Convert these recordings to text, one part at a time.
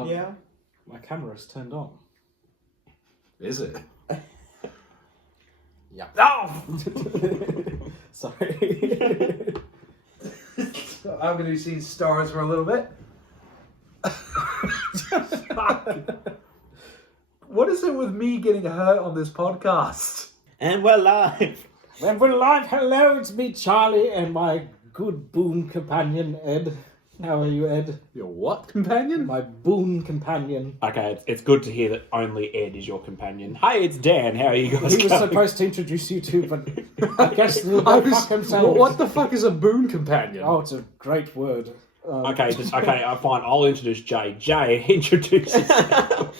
Yeah. My camera's turned on. Is it? Yeah. Oh! Sorry. So I'm going to be seeing stars for a little bit. What is it with me getting hurt on this podcast? And we're live. And we're live. Hello, it's me, Charlie, and my good boon companion, Ed. How are you, Ed? Your what companion? My boon companion. Okay, it's good to hear that only Ed is your companion. Hi, it's Dan. How are you guys He was going? supposed to introduce you two, but I guess they'll I go was, fuck themselves. what the fuck is a boon companion? Oh, it's a great word. Okay, fine. I'll introduce Jay. Jay, introduce yourself.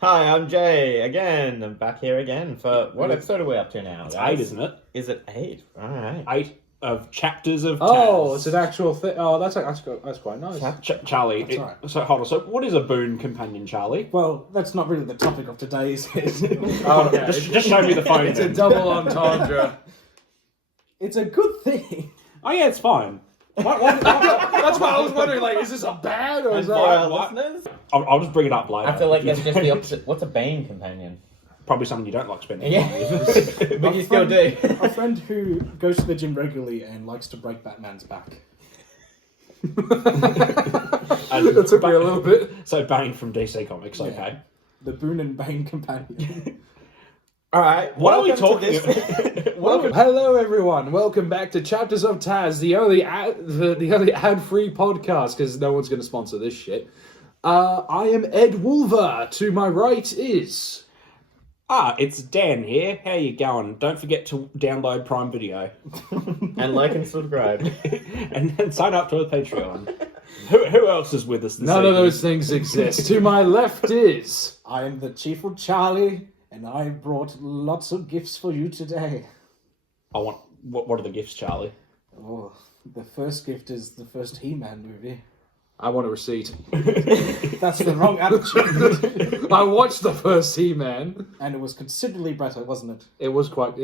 Hi, I'm Jay again. I'm back here again for what episode are we up to now? It's guys? 8, isn't it? Is it 8? All right. 8 of chapters of Oh, Taz. it's an actual thing. Oh, that's quite nice. Charlie, That's right. so hold on. So, what is a boon companion, Charlie? Well, that's not really the topic of today's. Oh, okay. Just show me the phone. It's a then. double entendre. It's a good thing. Oh yeah, it's fine. That's why I was wondering, like, is this a bad or is And that... for our what? listeners, I'll just bring it up later. I feel like that's just the opposite. What's a Bane companion? Probably something you don't like spending. Yeah, but you still do. A friend who goes to the gym regularly and likes to break Batman's back. That took me a little bit. So Bane from DC Comics, Yeah. okay. The Boon and Bane companion. All right. What are we welcome to talking this- about? Welcome. Hello, everyone. Welcome back to Chapters of Taz, the only ad-free podcast, because no one's going to sponsor this shit. I am Ed Wolver. To my right is... It's Dan here. How you going? Don't forget to download Prime Video And like and subscribe. and sign up to a Patreon. Who else is with us this None of evening? those things exist. To my left is... I am the Chief of Charlie, and I brought lots of gifts for you today. I want. What are the gifts, Charlie? Oh, the first gift is the first He-Man movie. I want a receipt. That's the wrong attitude. I watched the first He-Man. And it was considerably better, wasn't it? It was quite...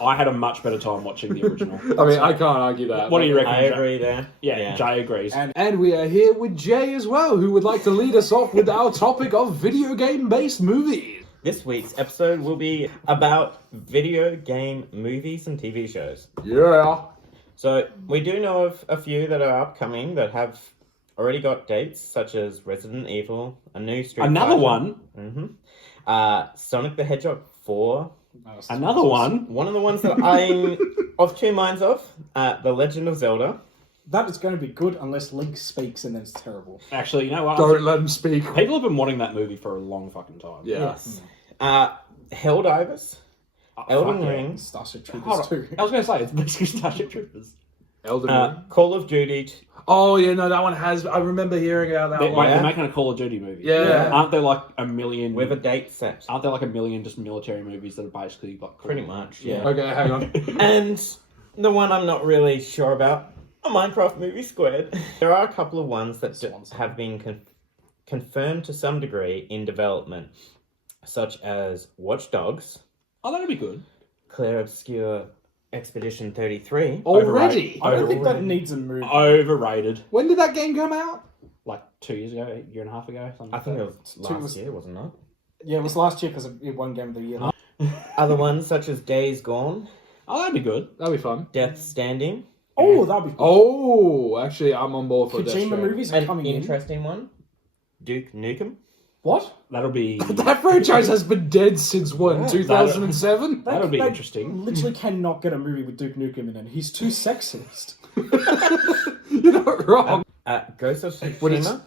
I had a much better time watching the original. I mean, I can't argue that. What do you reckon? I Jay? agree there. Yeah, Jay agrees. And we are here with Jay as well, who would like to lead us off with our topic of video game-based movies. This week's episode will be about video game movies and TV shows. Yeah. So we do know of a few that are upcoming that have already got dates, such as Resident Evil, a new Street Another Fighter. one. Sonic the Hedgehog 4. Another one. One of the ones that I'm of two minds of, The Legend of Zelda. That is going to be good unless Link speaks and then it's terrible. Actually, you know what? Don't let him speak. People have been wanting that movie for a long fucking time. Yeah. Yes. Helldivers, Elden Fuck yeah. Ring, Starship Hold Troopers on. too. I was going to say, it's basically Starship Troopers. Elden Ring. Call of Duty. Oh, yeah, no, that one has... I remember hearing about that one. They're making a Call of Duty movie. Yeah. Aren't there like a million... With a date set. Aren't there like a million just military movies that are basically like... Pretty much, yeah. Okay, hang on. And the one I'm not really sure about, a Minecraft movie squared. There are a couple of ones that have been confirmed to some degree in development, such as Watch Dogs, Oh, that'd be good. Claire Obscure Expedition 33. Already? I don't think that needs a movie. Overrated. When did that game come out? Like 2 years ago, a year and a half ago, something I like think that. it was last year, wasn't it? Yeah, it was last year because it won Game of the Year. Other ones such as Days Gone, Oh, that'd be good. That'd be fun. Death Standing, Oh, that'd be good. Oh, actually, I'm on board for Death Kojima Stranding. movies are an coming in. interesting one, Duke Nukem. What? That'll be... That franchise has been dead since, what, Yeah, 2007? That'll be They interesting. Literally cannot get a movie with Duke Nukem in it. He's too sexist. You're not wrong. Ghost of What is- Tsushima,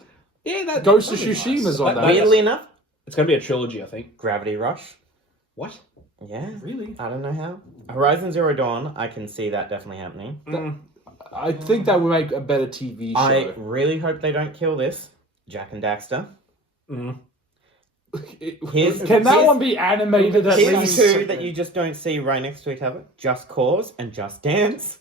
Yeah, that... Ghost of that'd be Tsushima's nice. on that. weirdly enough, It's going to be a trilogy, I think. Gravity Rush. What? Yeah. Really? I don't know how. Horizon Zero Dawn, I can see that definitely happening. I think that would make a better TV show. I really hope they don't kill this. Jack and Daxter. Here's, Can that here's- one be animated at Here's least? two that you just don't see right next to each other. Just Cause and Just Dance.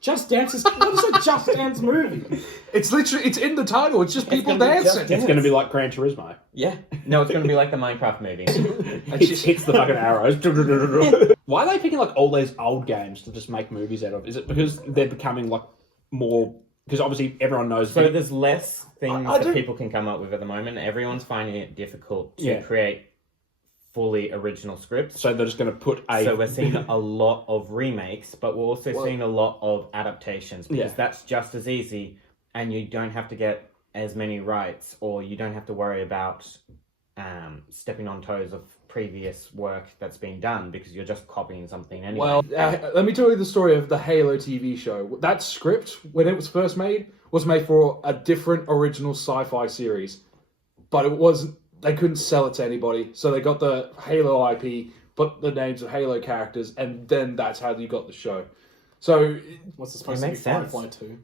Just Dance is... What is a Just Dance movie? It's literally, it's in the title. It's just people gonna be Just dancing. Dance. It's going to be like Gran Turismo. Yeah. No, it's going to be like the Minecraft movie. It just hits the fucking arrows. Why are they picking like all these old games to just make movies out of? Is it because they're becoming like more because obviously everyone knows. So there's less things I that don't- people can come up with at the moment. Everyone's finding it difficult to Yeah. create fully original scripts. so they're just going to put a. So we're seeing a lot of remakes, but we're also Well- seeing a lot of adaptations because Yeah. that's just as easy, and you don't have to get as many rights, or you don't have to worry about stepping on toes of previous work that's been done because you're just copying something anyway. Well, let me tell you the story of the Halo TV show. That script, when it was first made, was made for a different original sci-fi series, but it wasn't. They couldn't sell it to anybody, so they got the Halo IP, put the names of Halo characters, and then that's how you got the show. So What's it supposed to be? makes sense. Firefly 2?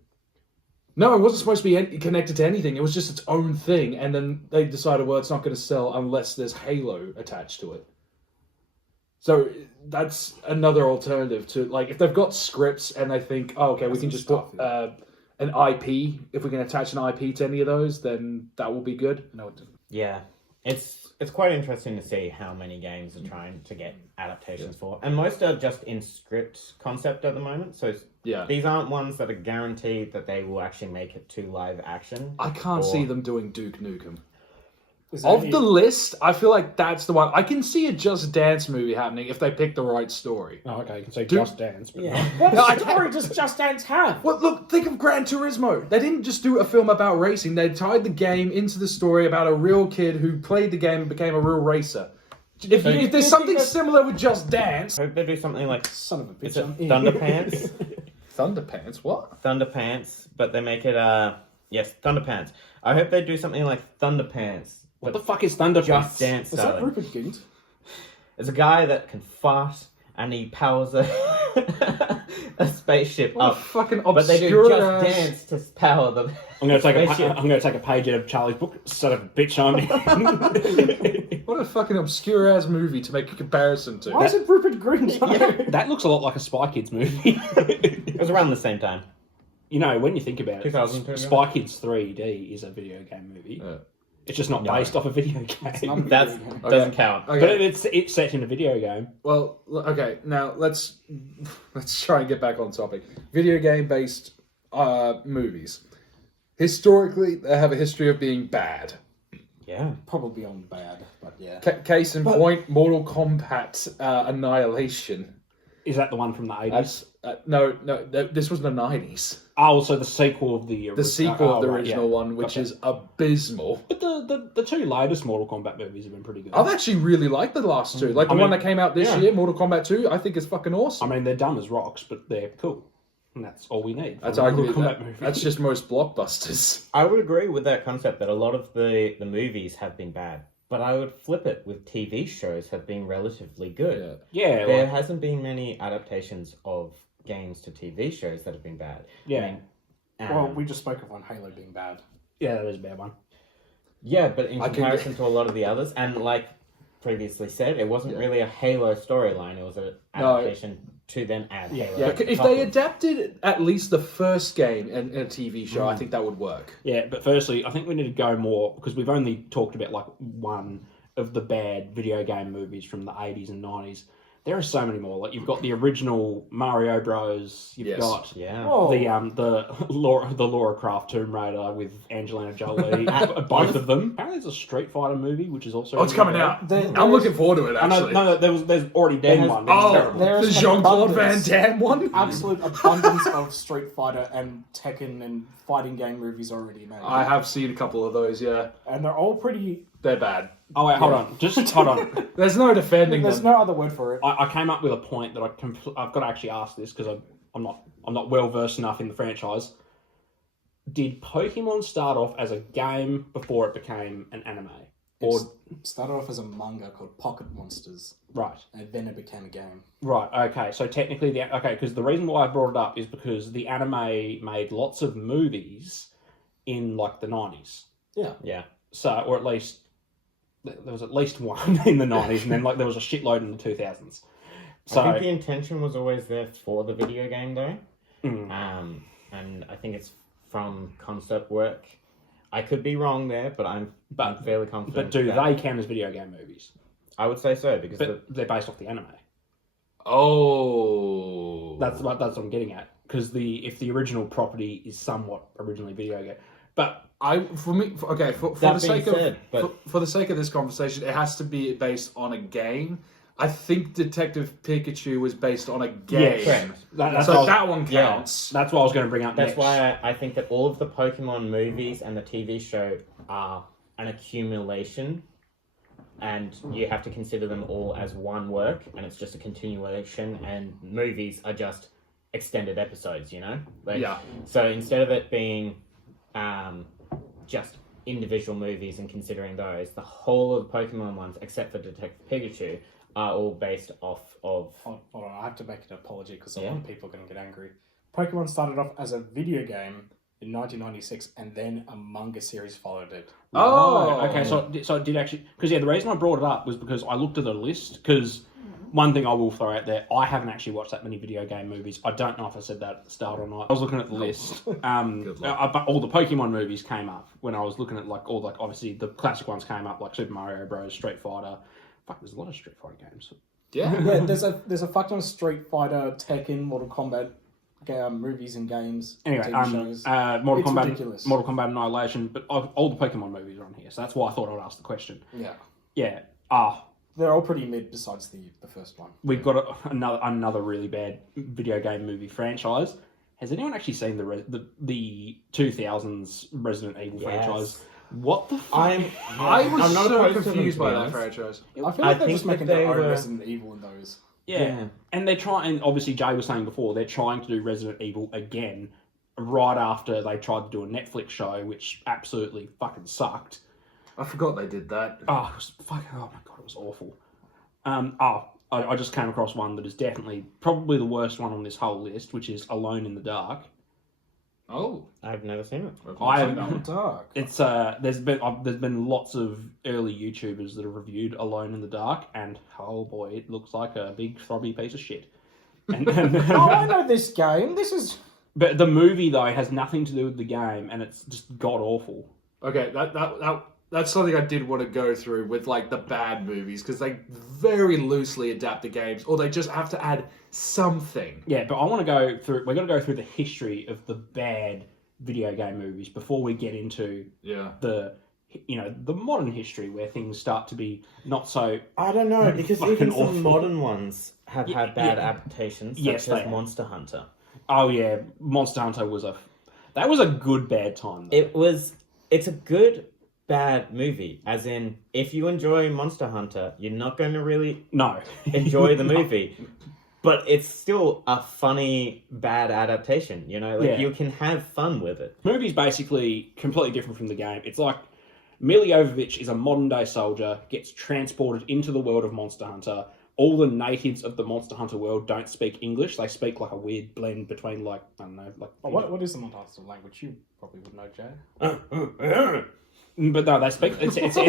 no, it wasn't supposed to be connected to anything. It was just its own thing, and then they decided, well, it's not going to sell unless there's Halo attached to it. So that's another alternative to, like, if they've got scripts and they think, oh, okay, we can just put an IP. If we can attach an IP to any of those, then that will be good. No, it didn't. Yeah, it's quite interesting to see how many games are trying to get adaptations for, and most are just in script concept at the moment. So Yeah. these aren't ones that are guaranteed that they will actually make it to live action. I can't Or- see them doing Duke Nukem. Is there Of any- the list, I feel like that's the one. I can see a Just Dance movie happening if they pick the right story. Oh, okay, you can say Dude- Just Dance, but Yeah. What story does Just Dance have? Well, look, think of Gran Turismo. They didn't just do a film about racing. They tied the game into the story about a real kid who played the game and became a real racer. If there's something similar with Just Dance... I hope they do something like, Son of a bitch. is it I'm in. Thunderpants? Thunderpants, what? Thunderpants, but they make it yes, Thunderpants. I hope they do something like Thunderpants. what the fuck is Thunderpants? Just Dance Is that style. Rupert Gint? It's a guy that can fart and he powers a, a spaceship What a up. fucking But they do obscure Just ass- Dance to power the I'm going to take spaceship. I'm going to take a page out of Charlie's book. Son of a bitch, I'm in. What a fucking obscure ass movie to make a comparison to. Why is it Rupert Grint? That looks a lot like a Spy Kids movie. It was around the same time. You know, when you think about it, 2002, Spy Kids 3D is a video game movie. Yeah. It's just not No. based off a video game. not- That Okay. doesn't count. Okay. But it's set in a video game. Well, okay. Now let's try and get back on topic. Video game based movies. Historically, they have a history of being bad. Yeah. Probably on bad, but yeah. Case in point, Mortal Kombat Annihilation. Is that the one from the 80s? That's no. This was the 90s. Oh, so the sequel of the The sequel of the right, original yeah. one, which Gotcha. is abysmal. But the two latest Mortal Kombat movies have been pretty good. I've actually really liked the last two. Like the I one mean, that came out this yeah. year, Mortal Kombat 2, I think is fucking I awesome. mean, they're dumb as rocks, but they're cool. And that's all we need. That's for a Mortal arguably Kombat movie. that's just most blockbusters. I would agree with that concept that a lot of the movies have been bad. But I would flip it with TV shows have been relatively good. Yeah. Yeah, There like, hasn't been many adaptations of games to TV shows that have been bad. yeah, Well, we just spoke of one, Halo being bad. yeah, that is a bad one. Yeah, but in I can comparison to a lot of the others, and like previously said, it wasn't really a Halo storyline. It was an No. adaptation to then add Halo. Yeah, if they adapted at least the first game in a TV show, I think that would work. Yeah, but firstly, I think we need to go more because we've only talked about like one of the bad video game movies from the 80s and 90s. There are so many more. Like you've got the original Mario Bros. You've Yes. got Yeah. Oh, the Laura Croft Tomb Raider with Angelina Jolie, both of them. Apparently, there's a Street Fighter movie which is also. Oh, it's coming really out. There- I'm looking forward to it, bad. I know, actually. no, there's already been has- one. It was Oh, terrible. There the is an Jean-Claude Van abundance. Damme one? absolute abundance of Street Fighter and Tekken and fighting game movies already made. I have seen a couple of those, yeah. And they're all pretty... They're bad. Oh wait, hold on, just hold on. There's no defending There's them. no other word for it. I came up with a point that I've got to actually ask this because I'm not well versed enough in the franchise. Did Pokemon start off as a game before it became an anime, or It started off as a manga called Pocket Monsters, right? and then it became a game. Right. Okay. So technically, because the reason why I brought it up is because the anime made lots of movies in like the 90s. Yeah. Yeah. So, or at least there was at least one in the 90s, and then like there was a shitload in the 2000s. So I think the intention was always there for the video game, though. mm, And I think it's from concept work. I could be wrong there, but I'm fairly confident. but do that- they count as video game movies? I would say so because But they're based off the anime. Oh. That's what I'm getting at. because if the original property is somewhat originally video game, but For the That sake being of said, but- for the sake of this conversation, it has to be based on a game. I think Detective Pikachu was based on a game. yes, correct. that's So what I was- that one Yeah. counts. that's what I was going to bring up. That's next. why I think that all of the Pokemon movies and the TV show are an accumulation, and you have to consider them all as one work, and it's just a continuation, and movies are just extended episodes, you know? Yeah. So instead of it being just individual movies and considering those, the whole of the Pokemon ones, except for Detective Pikachu, are all based off of... Hold on, I have to make an apology because a Yeah. lot of people are going to get angry. Pokemon started off as a video game in 1996, and then a manga series followed it. Oh, Right, okay. So it did actually, because the reason I brought it up was because I looked at the list. Because one thing I will throw out there, I haven't actually watched that many video game movies. I don't know if I said that at the start or not. I was looking at the list. Good luck. But all the Pokemon movies came up when I was looking at obviously the classic ones came up like Super Mario Bros, Street Fighter. Fuck, there's a lot of Street Fighter games. Yeah. Yeah, there's a fuck ton of Street Fighter, Tekken, Mortal Kombat movies and games, Anyway, TV shows. Mortal It's Kombat, ridiculous. Mortal Kombat Annihilation, but all the Pokemon movies are on here, so that's why I thought I'd ask the question. Yeah, Yeah. they're all pretty mid besides the first one. We've got another really bad video game movie franchise. Has anyone actually seen the 2000s Resident Evil Yes. franchise? What the fuck? I was I'm not so opposed to them, confused to be by that honest. franchise. I feel I like they're think just that making they their own were- Resident Evil in those. Yeah. And they're trying, obviously Jay was saying before, they're trying to do Resident Evil again right after they tried to do a Netflix show, which absolutely fucking sucked. I forgot they did that. Oh, it was fucking, oh my god, it was awful. I just came across one that is definitely, probably the worst one on this whole list, which is Alone in the Dark. Oh, I've never seen it. Dark. It's there's been lots of early YouTubers that have reviewed Alone in the Dark, and oh boy, it looks like a big throbby piece of shit. And, Oh, I know this game. This is but the movie though has nothing to do with the game, and it's just god awful. okay. That's something I did want to go through with like the bad movies because they very loosely adapt the games, or they just have to add something. Yeah, but I want to go through. We're going to go through the history of the bad video game movies before we get into Yeah. the modern history where things start to be not so. I don't know, because Fucking even some awful. modern ones have had bad yeah. adaptations, such Yes, they as have. Monster Hunter. Oh yeah, Monster Hunter was a good bad time. Though. It's a good bad movie, as in, if you enjoy Monster Hunter, you're not going to really No, enjoy the movie. But it's still a funny bad adaptation, you know? Like, Yeah. you can have fun with it. Movie's basically completely different from the game. It's like Mila Jovovich is a modern day soldier, gets transported into the world of Monster Hunter. All the natives of the Monster Hunter world don't speak English. They speak like a weird blend between I don't know, what is the Monster language? You probably would know, Jay. But no, they speak. It's Until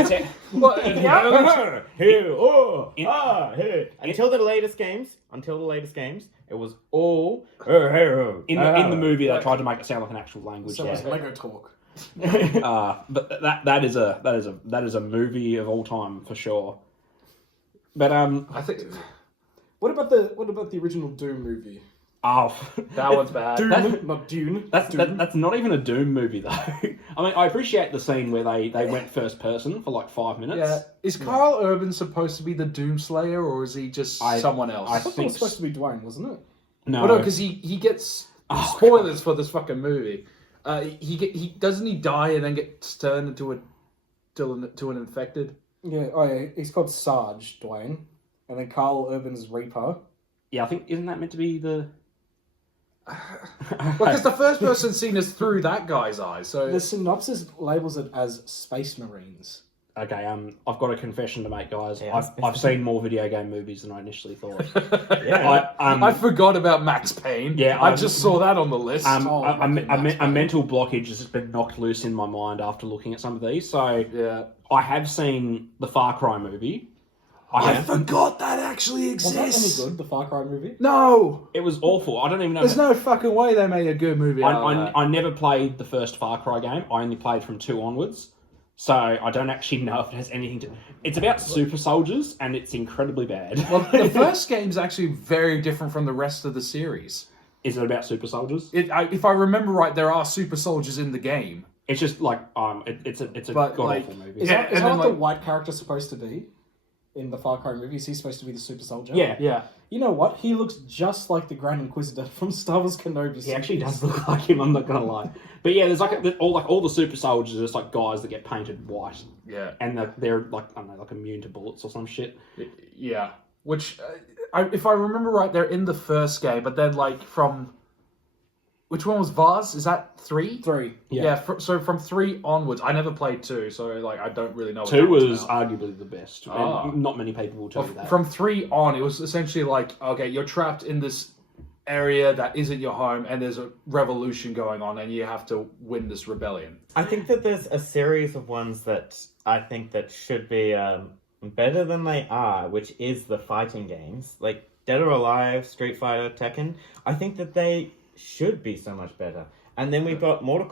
the latest games, it was all in the movie. They tried to make it sound like an actual language. So it's Lego talk. But that is a movie of all time for sure. But I think What about the original Doom movie? that one's bad. Doom, not Dune. Doom. That's not even a Doom movie though. I mean, I appreciate the scene where they went first person for like 5 minutes. Yeah. Is Carl Urban supposed to be the Doomslayer, or is he just someone else? I I thought it think was supposed to be Dwayne, wasn't it? No, Well, no, because he gets spoilers for this fucking movie. He doesn't he die and then gets turned into an infected. Yeah. Oh, yeah. He's called Sarge Dwayne, and then Carl Urban's Reaper. yeah, I think isn't that meant to be the? Because the first person seen is through that guy's eyes. So The synopsis labels it as Space Marines. Okay, I've got a confession to make, guys. Yeah, I've seen more video game movies than I initially thought. I forgot about Max Payne. Yeah, I just saw that on the list. A mental blockage has just been knocked loose in my mind after looking at some of these. So yeah. I have seen the Far Cry movie. I forgot that actually Was that any exists. good? The Far Cry movie? No, It was awful. I don't even know. there's no fucking way they made a good movie out of that. I never played the first Far Cry game. I only played from 2 onwards. So I don't actually know if it has anything to... It's about super soldiers, and it's incredibly bad. Well, the first game's actually very different from the rest of the series. Is it about super soldiers? If I remember right, there are super soldiers in the game. It's just like it's a But, god like, awful movie. Is Yeah, that, and is that then, what the like- white character supposed to be in the Far Cry movie? Is he supposed to be the super soldier? Yeah, Yeah. You know what? He looks just like the Grand Inquisitor from Star Wars Kenobi. he actually does look like him. I'm not gonna lie. But yeah, there's like all the super soldiers are just like guys that get painted white, Yeah. and they're like I don't know, like immune to bullets or some shit. Yeah. Which, if I remember right, they're in the first game, but then like from. Which one was Vaz? Is that 3? 3. Yeah. So from 3 onwards, I never played 2, so like I don't really know. What 2 happens was now. arguably the best. Ah. And not many people will tell you that. From 3 on, it was essentially like, okay, you're trapped in this area that isn't your home, and there's a revolution going on, and you have to win this rebellion. I think that there's a series of ones that I think that should be better than they are, which is the fighting games, like Dead or Alive, Street Fighter, Tekken. I think that they should be so much better. And then we've got Mortal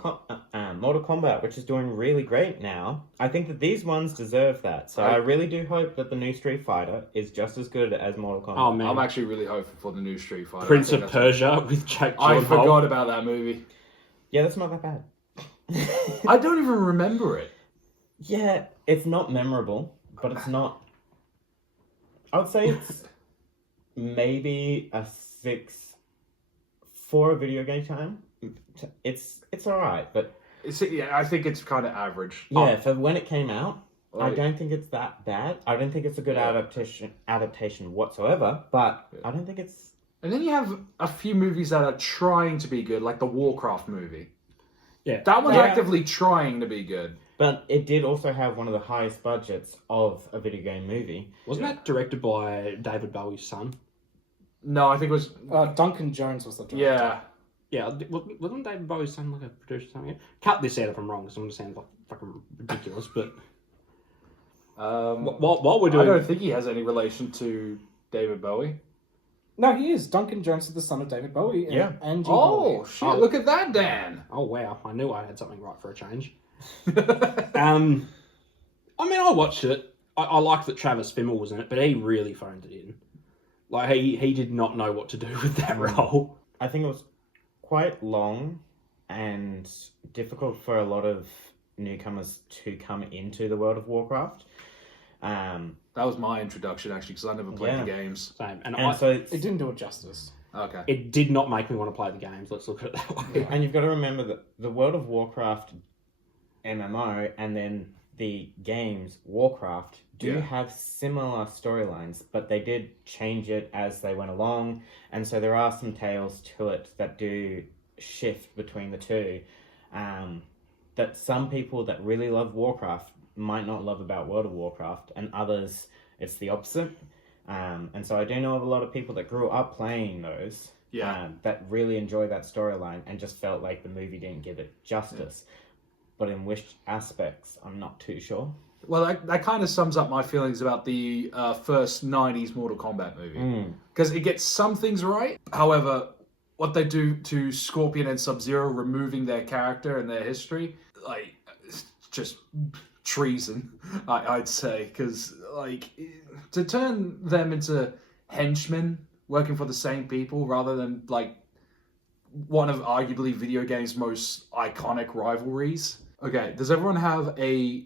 Kombat, which is doing really great now. I think that these ones deserve that. So I really do hope that the new Street Fighter is just as good as Mortal Kombat. Oh man, I'm actually really hopeful for the new Street Fighter. Prince I of think that's- Persia with Jake I Gyllenhaal. forgot about that movie. Yeah, that's not that bad. I don't even remember it. Yeah, it's not memorable, but it's not. I would say it's maybe a 6 for a video game time. It's alright, but I think it's kind of average. yeah, for when it came out, I Like- don't think it's that bad. I don't think it's a good adaptation whatsoever, but I don't think it's. And then you have a few movies that are trying to be good, like the Warcraft movie. Yeah. That one's Yeah. actively trying to be good. But it did also have one of the highest budgets of a video game movie. Wasn't that directed by David Bowie's son? No, I think it was. Duncan Jones was the director. Yeah. Yeah, wasn't David Bowie's son like a producer or something? Cut this out if I'm wrong, because I'm going to sound like fucking ridiculous. But while we're I doing, don't think he has any relation to David Bowie. No, he is. Duncan Jones is the son of David Bowie and Yeah. Angie Oh, Bowie. shit. Look at that, Dan. oh wow, I knew I had something right for a change. I mean, I watched it. I like that Travis Fimmel was in it, but he really phoned it in. Like he did not know what to do with that role. I think it was quite long and difficult for a lot of newcomers to come into the world of Warcraft. That was my introduction, actually, because I never played Yeah. the games. Same, and And so it's, It didn't do it justice. Okay. it did not make me want to play the games. Let's look at it that way. and you've got to remember that the World of Warcraft MMO and then the games Warcraft do Yeah. have similar storylines, but they did change it as they went along, and so there are some tales to it that do shift between the two. That some people that really love Warcraft might not love about World of Warcraft, and others it's the opposite. And so I do know of a lot of people that grew up playing those. Yeah. That really enjoy that storyline and just felt like the movie didn't give it justice. But in which aspects, I'm not too sure. Well, that kind of sums up my feelings about the first 90s Mortal Kombat movie. Because it gets some things right. However, what they do to Scorpion and Sub-Zero, removing their character and their history, like, it's just treason, I'd say. Because, like, to turn them into henchmen working for the same people rather than, like, one of arguably video games' most iconic rivalries. Okay, does everyone have a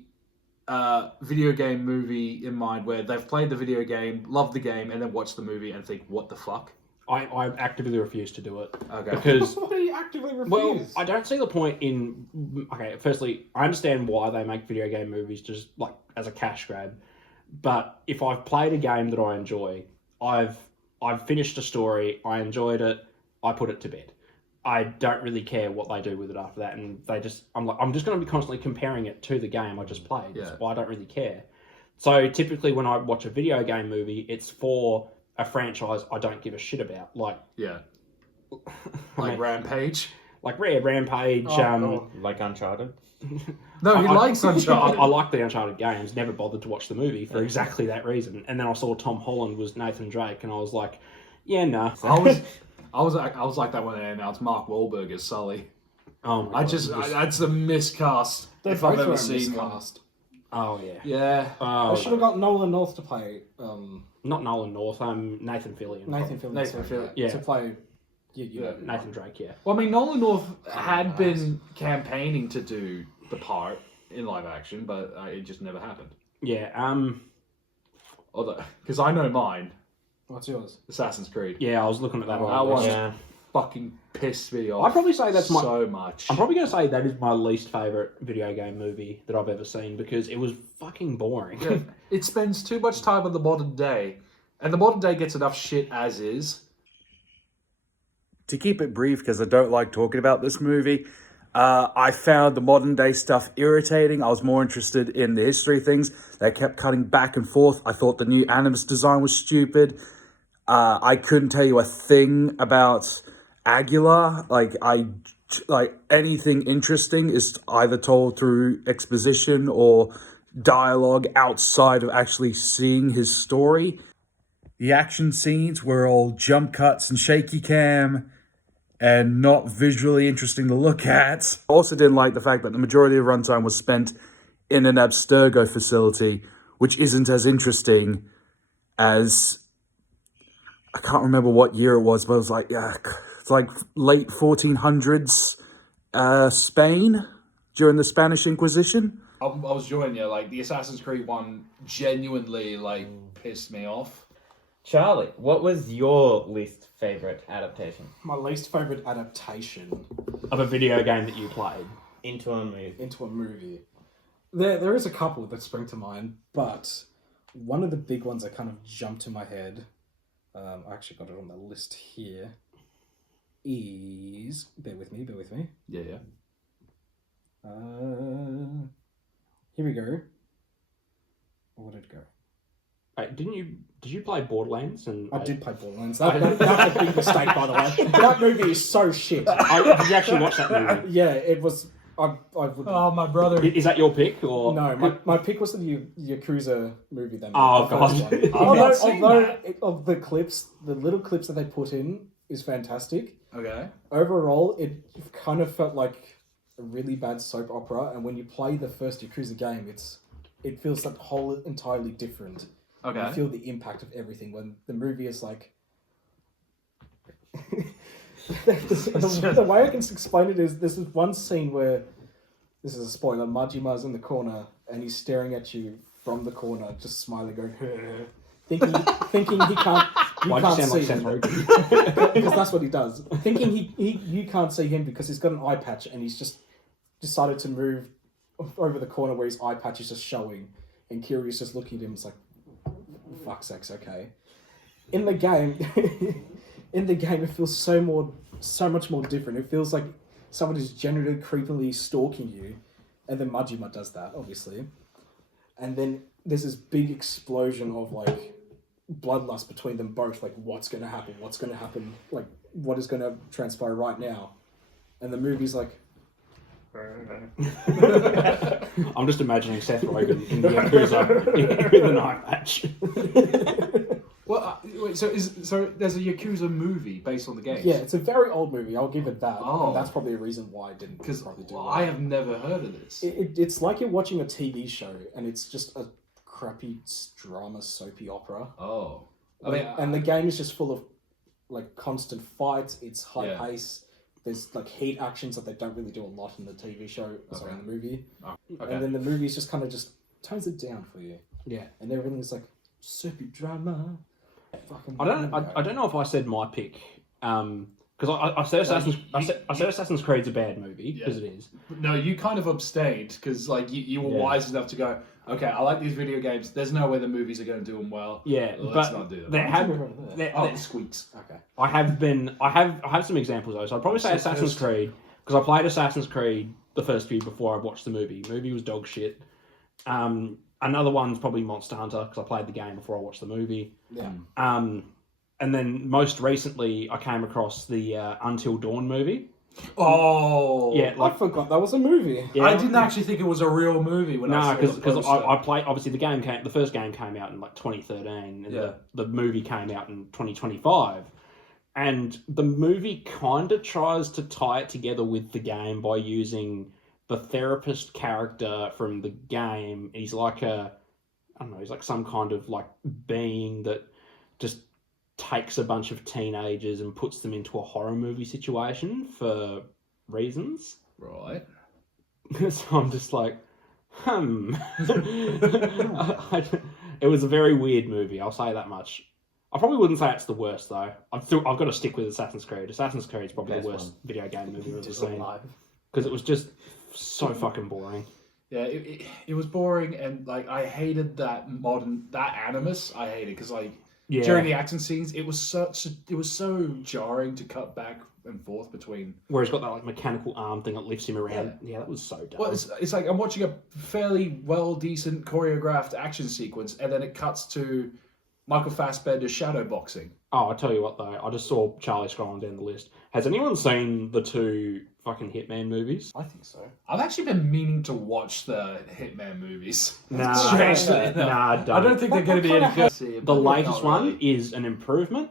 video game movie in mind where they've played the video game, loved the game, and then watched the movie and think, what the fuck? I actively refuse to do it Okay. because What do you actively refuse? well, I don't see the point in. Okay, firstly, I understand why they make video game movies just like as a cash grab, but if I've played a game that I enjoy, I've finished a story, I enjoyed it, I put it to bed. I don't really care what they do with it after that, and I'm just going to be constantly comparing it to the game I just played. Yeah. So I don't really care. So typically, when I watch a video game movie, it's for a franchise I don't give a shit about, like Yeah. I Like mean, Rampage? like Rampage. Oh, God. Like Uncharted. No, he likes Uncharted. I like the Uncharted games. Never bothered to watch the movie for exactly that reason. And then I saw Tom Holland was Nathan Drake, and I was like, yeah, nah. I was like that when they announced Mark Wahlberg as Sully. Oh my God. That's a miscast They if I've both were ever seen one. miscast. Oh yeah. Yeah. I Oh, should have got Nolan North to play not Nolan North. Nathan Fillion. Nathan Fillion. Nathan sorry, Fillion. Yeah. to play Yeah. Nathan Drake, yeah. Well, I mean, Nolan North had been campaigning to do the part in live action, but it just never happened. Yeah, Although, because I know mine, What's yours? Assassin's Creed. yeah, I was looking at that. I on the list. watched- Yeah. Fucking pissed me off. I'd probably say that's my. so much. I'm probably going to say that is my least favorite video game movie that I've ever seen because it was fucking boring. Yeah, it spends too much time on the modern day, and the modern day gets enough shit as is. To keep it brief, because I don't like talking about this movie, I found the modern day stuff irritating. I was more interested in the history of things. They kept cutting back and forth. I thought the new Animus design was stupid. I couldn't tell you a thing about Aguilar. Like anything interesting is either told through exposition or dialogue outside of actually seeing his story. The action scenes were all jump cuts and shaky cam and not visually interesting to look at. I also didn't like the fact that the majority of runtime was spent in an Abstergo facility, which isn't as interesting as... I can't remember what year it was, but it was like, yeah, it's like late 1400s Spain during the Spanish Inquisition. I was joining you. Like the Assassin's Creed one, genuinely pissed me off. Charlie, what was your least favorite adaptation My least favorite adaptation Of a video game that you played. into a movie? into a movie. There is a couple that spring to mind, but one of the big ones that kind of jumped to my head, I actually got it on the list here, is... Bear with me. Yeah. Here we go. Where did it go? Wait, did you play Borderlands? And I did play Borderlands. That's a big mistake, by the way. That movie is so shit. Did you actually watch that movie? Yeah, it was... I would... Oh, my brother. Is that your pick or No, my pick was the Yakuza movie. They made, Oh, the first God. one. I've not Although, seen of the clips, the little clips that they put in is fantastic. Okay. Overall, it kind of felt like a really bad soap opera, and when you play the first Yakuza game, it feels like whole entirely different. Okay. You feel the impact of everything when the movie is like. The way I can explain it is there's this one scene where, this is a spoiler, Majima's in the corner and he's staring at you from the corner, just smiling, going, thinking he can't. Why'd you sound like Seth him. Rogen? Because that's what he does. Thinking you can't see him because he's got an eye patch and he's just decided to move over the corner where his eye patch is just showing, and Kiryu's just looking at him. It's like, fuck's sakes, okay. In the game, it feels so much more different. It feels like someone is generally creepily stalking you, and then Majima does that, obviously. And then there's this big explosion of like bloodlust between them both. Like, what's going to happen? Like, what is going to transpire right now? And the movie's like. I'm just imagining Seth Rogen in the Yakuza with an eye patch. Well, wait. So there's a Yakuza movie based on the games. Yeah, it's a very old movie. I'll give it that. Oh. And that's probably a reason why I didn't Because probably do well. I have never heard of this. It's like you're watching a TV show, and it's just a crappy drama soapy opera. Oh. I mean, And the game is just full of like constant fights. It's high Yeah. pace. There's like heat actions that they don't really do a lot in the TV show. Sorry, in the movie. okay. And then the movie's just kind of just tones it down for you, Yeah. and everything is like soapy drama. Fucking. I don't know if I said my pick. Because I said Assassin's Creed's a bad movie because it is. No, you kind of abstained because like you were Yeah. wise enough to go, okay, I like these video games. There's no way the movies are going to do them well. Yeah, Let's but not do that. there have Oh, the squeaks. Okay. I have some examples though. So I'd probably say Assassin's Creed because I played Assassin's Creed the first few before I watched the movie. The movie was dog shit. Another one's probably Monster Hunter because I played the game before I watched the movie. Yeah. And then most recently I came across the Until Dawn movie. Oh, Yeah, I like forgot that was a movie. yeah. I didn't actually think it was a real movie when I No, saw the because poster. I played. Obviously, the first game came out in like 2013, and Yeah. the movie came out in 2025. And the movie kind of tries to tie it together with the game by using the therapist character from the game. He's like he's like some kind of like being that just takes a bunch of teenagers and puts them into a horror movie situation for reasons. Right. So I'm just like, It was a very weird movie, I'll say that much. I probably wouldn't say it's the worst, though. I've got to stick with Assassin's Creed. Assassin's Creed is probably the worst video game movie I've ever seen. Because it was just so fucking boring. Yeah, it was boring, and like I hated that animus. I hated because like Yeah. during the action scenes, it was so jarring to cut back and forth between. Where he's got that like mechanical arm thing that lifts him around. Yeah, that was so dumb. Well, it's like I'm watching a fairly decent choreographed action sequence, and then it cuts to Michael Fassbender's shadow boxing. Oh, I tell you what though, I just saw Charlie scrolling down the list. Has anyone seen the 2 fucking Hitman movies? I think so. I've actually been meaning to watch the Hitman movies. Nah, Strangely enough. nah, don't. I don't think they're going to be any good. The latest one is an improvement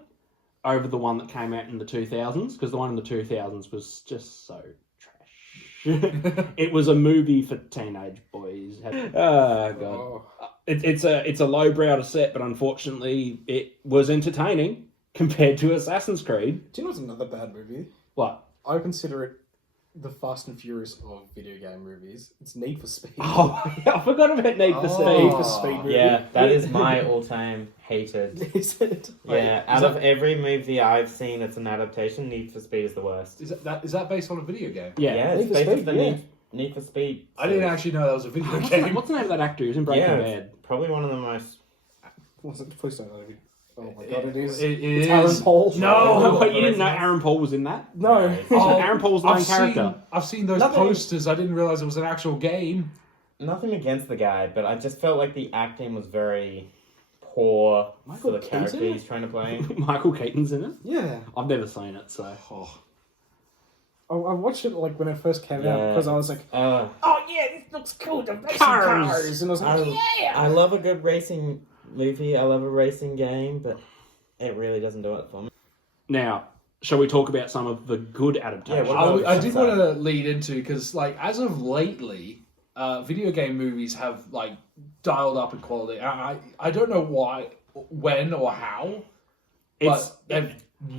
over the one that came out in the 2000s, because the one in the 2000s was just so trash. It was a movie for teenage boys. Oh god. Oh. It's a lowbrow to set, but unfortunately it was entertaining compared to Assassin's Creed. Do you know what's another bad movie? What? I consider it the Fast and Furious of video game movies. It's Need for Speed. Oh, I forgot about Need for Speed. Need for Speed movie. Yeah, that is my all-time hated. Is it? Yeah, out of every movie I've seen, it's an adaptation. Need for Speed is the worst. Is that based on a video game? Yeah. Yeah, it's Need for based off Speed, the yeah. Need for Speed. I didn't actually know that was a video What's game. the name of that actor? He was in Breaking Yeah, Bad. it's probably one of the most. Was it? Please don't let me. Oh my god, it is. It It's is. Aaron Paul. No! Oh, wait, you didn't know Aaron Paul was in that? No. Oh, Aaron Paul's the main character. I've seen those Nothing- posters. I didn't realize it was an actual game. Nothing against the guy, but I just felt like the acting was very poor Michael for the character Keaton? he's trying to play. Michael Keaton's in it. Yeah. I've never seen it, so. I watched it like when it first came out Yeah. because I was like, Uh, oh yeah, this looks cool. The racing Cars. cars. And I was like, yeah. I love a good racing movie. I love a racing game, but it really doesn't do it for me. Now, shall we talk about some of the good adaptations? Yeah, what I did want to lead into because, like, as of lately, video game movies have like dialed up in quality. I don't know why, when, or how, It's but they've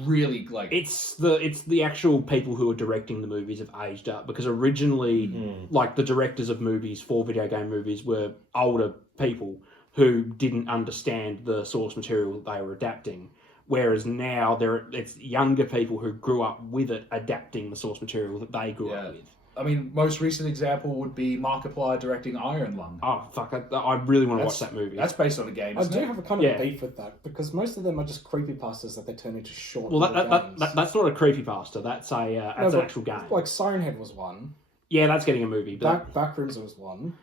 really like. it's the actual people who are directing the movies have aged up, because originally, like, the directors of movies for video game movies were older people who didn't understand the source material that they were adapting. Whereas now it's younger people who grew up with it adapting the source material that they grew up with. I mean, most recent example would be Markiplier directing Iron Lung. Oh fuck! I really want to watch that movie. That's based on a game. I Isn't do it? have a kind of Yeah. beef with that because most of them are just creepypastas that they turn into short. Well, little games. that's not a creepypasta. That's an but actual game. Like Siren Head was one. Yeah, that's getting a movie, but Backrooms was one.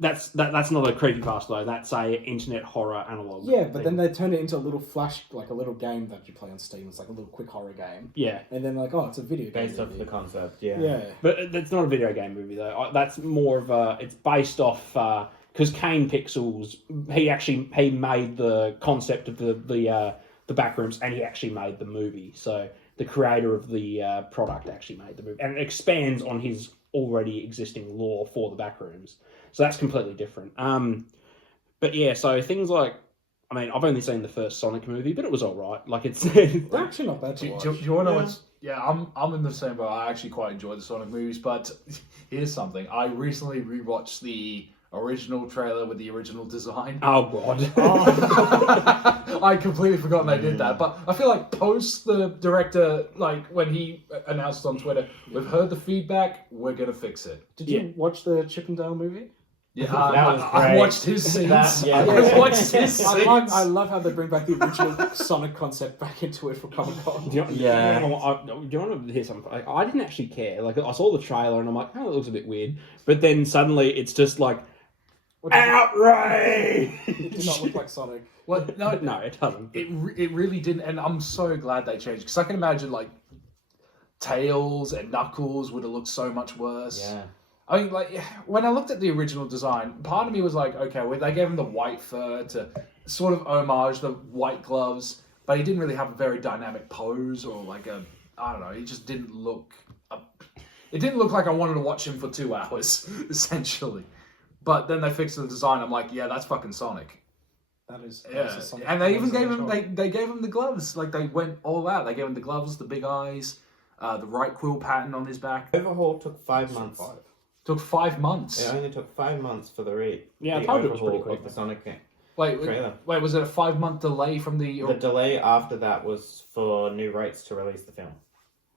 that's not a creepypasta though. That's a internet horror analog. Yeah, but thing. then they turned it into a little like a little game that you play on Steam. It's like a little quick horror game. Yeah, And then like, oh, it's a video game. Based off movie. the concept, yeah. Yeah. but that's not a video game movie though. That's more of a. It's based off because Kane Pixels. He made the concept of the Backrooms, and he actually made the movie. So the creator of the product actually made the movie, and it expands on his already existing lore for the Backrooms. So that's completely different. But yeah, so things like, I mean, I've only seen the first Sonic movie, but it was all right. Like it's They're actually not bad to Do watch. you want to know what's... Yeah, I'm in the same boat. I actually quite enjoy the Sonic movies, but here's something. I recently rewatched the original trailer with the original design. oh god. I completely forgotten they did that, but I feel like post the director, like when he announced on Twitter, we've heard the feedback, we're gonna fix it. Did you watch the Chippendale movie? Yeah, That was I great. watched his scenes. Yeah. I watched his scenes. I love how they bring back the original Sonic concept back into it for Comic Con. Do you Yeah. want to hear something? I didn't actually care. Like I saw the trailer and I'm like, oh, it looks a bit weird. But then suddenly it's just like outrage. It did not look like Sonic. Well, no, No, it doesn't. It really didn't, and I'm so glad they changed because I can imagine like Tails and Knuckles would have looked so much worse. Yeah. I mean, like when I looked at the original design, part of me was like, okay, well, they gave him the white fur to sort of homage the white gloves, but he didn't really have a very dynamic pose or like I don't know, he just didn't look. It didn't look like I wanted to watch him for 2 hours, essentially. But then they fixed the design. I'm like, yeah, that's fucking Sonic. That is Yeah, a Sonic and they even Sonic gave him Hedgehog. they gave him the gloves. Like they went all out. They gave him the gloves, the big eyes, the right quill pattern on his back. Overhaul took 5 months. Took 5 months. It only took 5 months for Yeah, I the told you it was overhaul pretty quick. of the Sonic game. Wait, Trailer. wait, was it a 5 month delay from The delay after that was for new rates to release the film.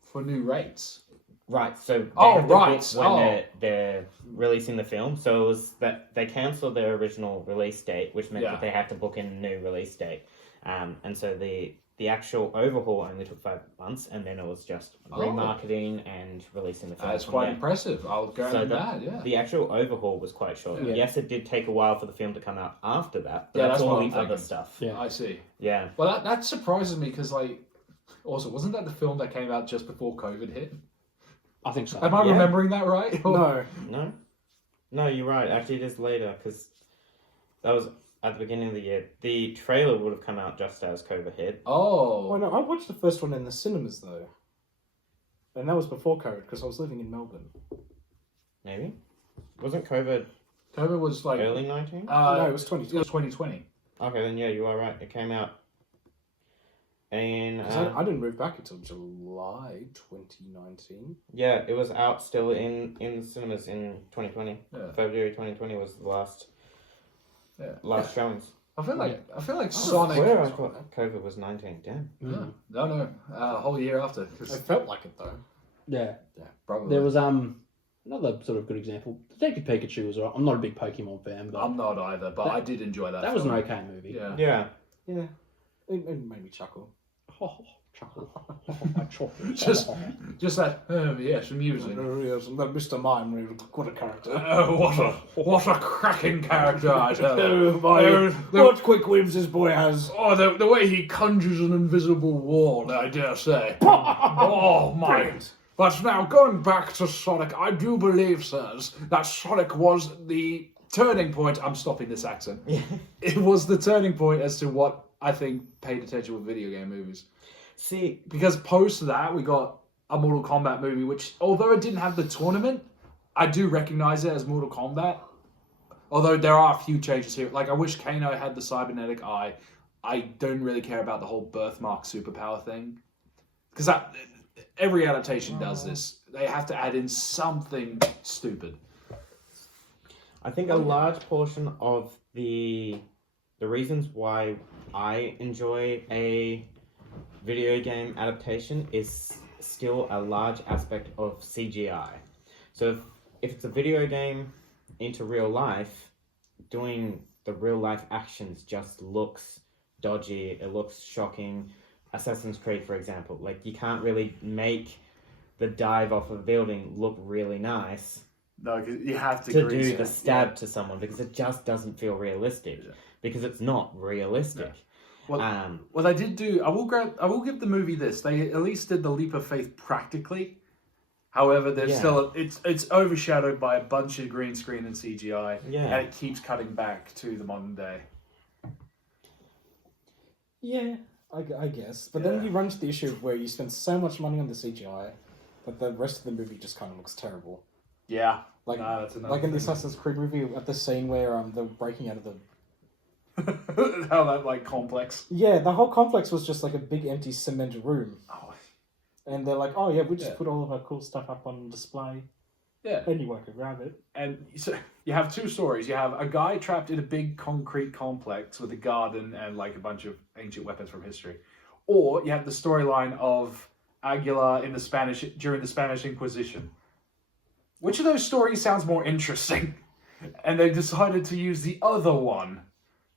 for new rates? Right, so they Oh, have to right, book when oh. they're releasing the film. So it was that they cancelled their original release date, which meant Yeah. that they had to book in a new release date. And so the actual overhaul only took 5 months, and then it was just Oh. remarketing and releasing the film. That's from quite there. impressive. I'll go So with that. Yeah. The actual overhaul was quite short. Yeah. Yes, it did take a while for the film to come out after that, but Yeah, that's that's all what the I'm other thinking. stuff. Yeah. I see. Yeah. Well, that surprises me because like, also wasn't that the film that came out just before COVID hit? I think so. Am I Yeah. remembering that right? No, No? No, you're right. Actually, it is later, because that was at the beginning of the year. The trailer would have come out just as COVID hit. Oh. oh no, I watched the first one in the cinemas though, and that was before COVID because I was living in Melbourne. Maybe? Wasn't COVID COVID was like early 19? No, it was it 2020. was 2020. Okay, then yeah, you are right. It came out in... 'Cause I didn't move back until July 2019. yeah, it was out still in the cinemas in 2020. Yeah. February 2020 was the last showings. I feel like I Sonic. swear I thought COVID was 19. Damn. Yeah. No, a whole year after. It 'cause felt like it though. Yeah. probably. There was another sort of good example. Detective Pikachu was alright. I'm not a big Pokemon fan, but I'm not either, but I did enjoy that. that was an film. okay movie. Yeah. Yeah. Yeah, it made me chuckle. Chuckle. Just that. Oh yes, amusing. Yes, that Mr. Mime, what a character. Oh, what a cracking character! I tell you. Oh, my, Oh, what quick whims this boy has. Oh, the way he conjures an invisible wall, I dare say. Oh, my. Brilliant. But now, going back to Sonic, I do believe, sirs, that Sonic was the turning point. I'm stopping this accent. It was the turning point as to what I think paid attention with video game movies. See, Because post that, we got a Mortal Kombat movie, which, although it didn't have the tournament, I do recognize it as Mortal Kombat. Although there are a few changes here. Like, I wish Kano had the cybernetic eye. I don't really care about the whole birthmark superpower thing. Because every adaptation does this. They have to add in something stupid. I think a large portion of the reasons why I enjoy a video game adaptation is still a large aspect of CGI. So if it's a video game into real life, doing the real life actions just looks dodgy, it looks shocking. Assassin's Creed, for example, like you can't really make the dive off a building look really nice No, you have to do the stab to someone because it just doesn't feel realistic because it's not realistic. Well, they did do. I will give the movie this. They at least did the leap of faith practically. However, there's Yeah. still it's overshadowed by a bunch of green screen and CGI, Yeah. and it keeps cutting back to the modern day. Yeah, I guess. But then Yeah. you run into the issue of where you spend so much money on the CGI that the rest of the movie just kind of looks terrible. Yeah, Like, that's another like in the thing. Assassin's Creed movie, at the scene where they're breaking out of the... How that like complex. Yeah, the whole complex was just like a big empty cement room. Oh, And they're like, oh yeah, we just Yeah. put all of our cool stuff up on display. yeah. Then you work around it. And so you have two stories. You have a guy trapped in a big concrete complex with a garden and like a bunch of ancient weapons from history, or you have the storyline of Aguilar in during the Spanish Inquisition. Which of those stories sounds more interesting? And they decided to use the other one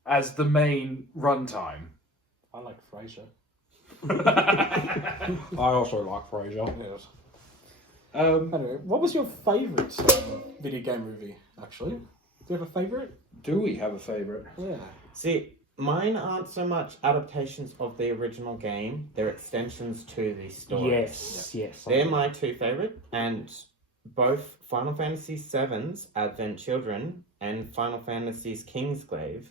as the main runtime. I like Frasier. I also like Frasier. Yes. Um, Anyway, what was your favourite video game movie, actually? Do you have a favourite? do we have a favorite? Yeah. See, mine aren't so much adaptations of the original game, they're extensions to the story. Yes. They're my two favorite, and both Final Fantasy VII's Advent Children and Final Fantasy's Kingsglaive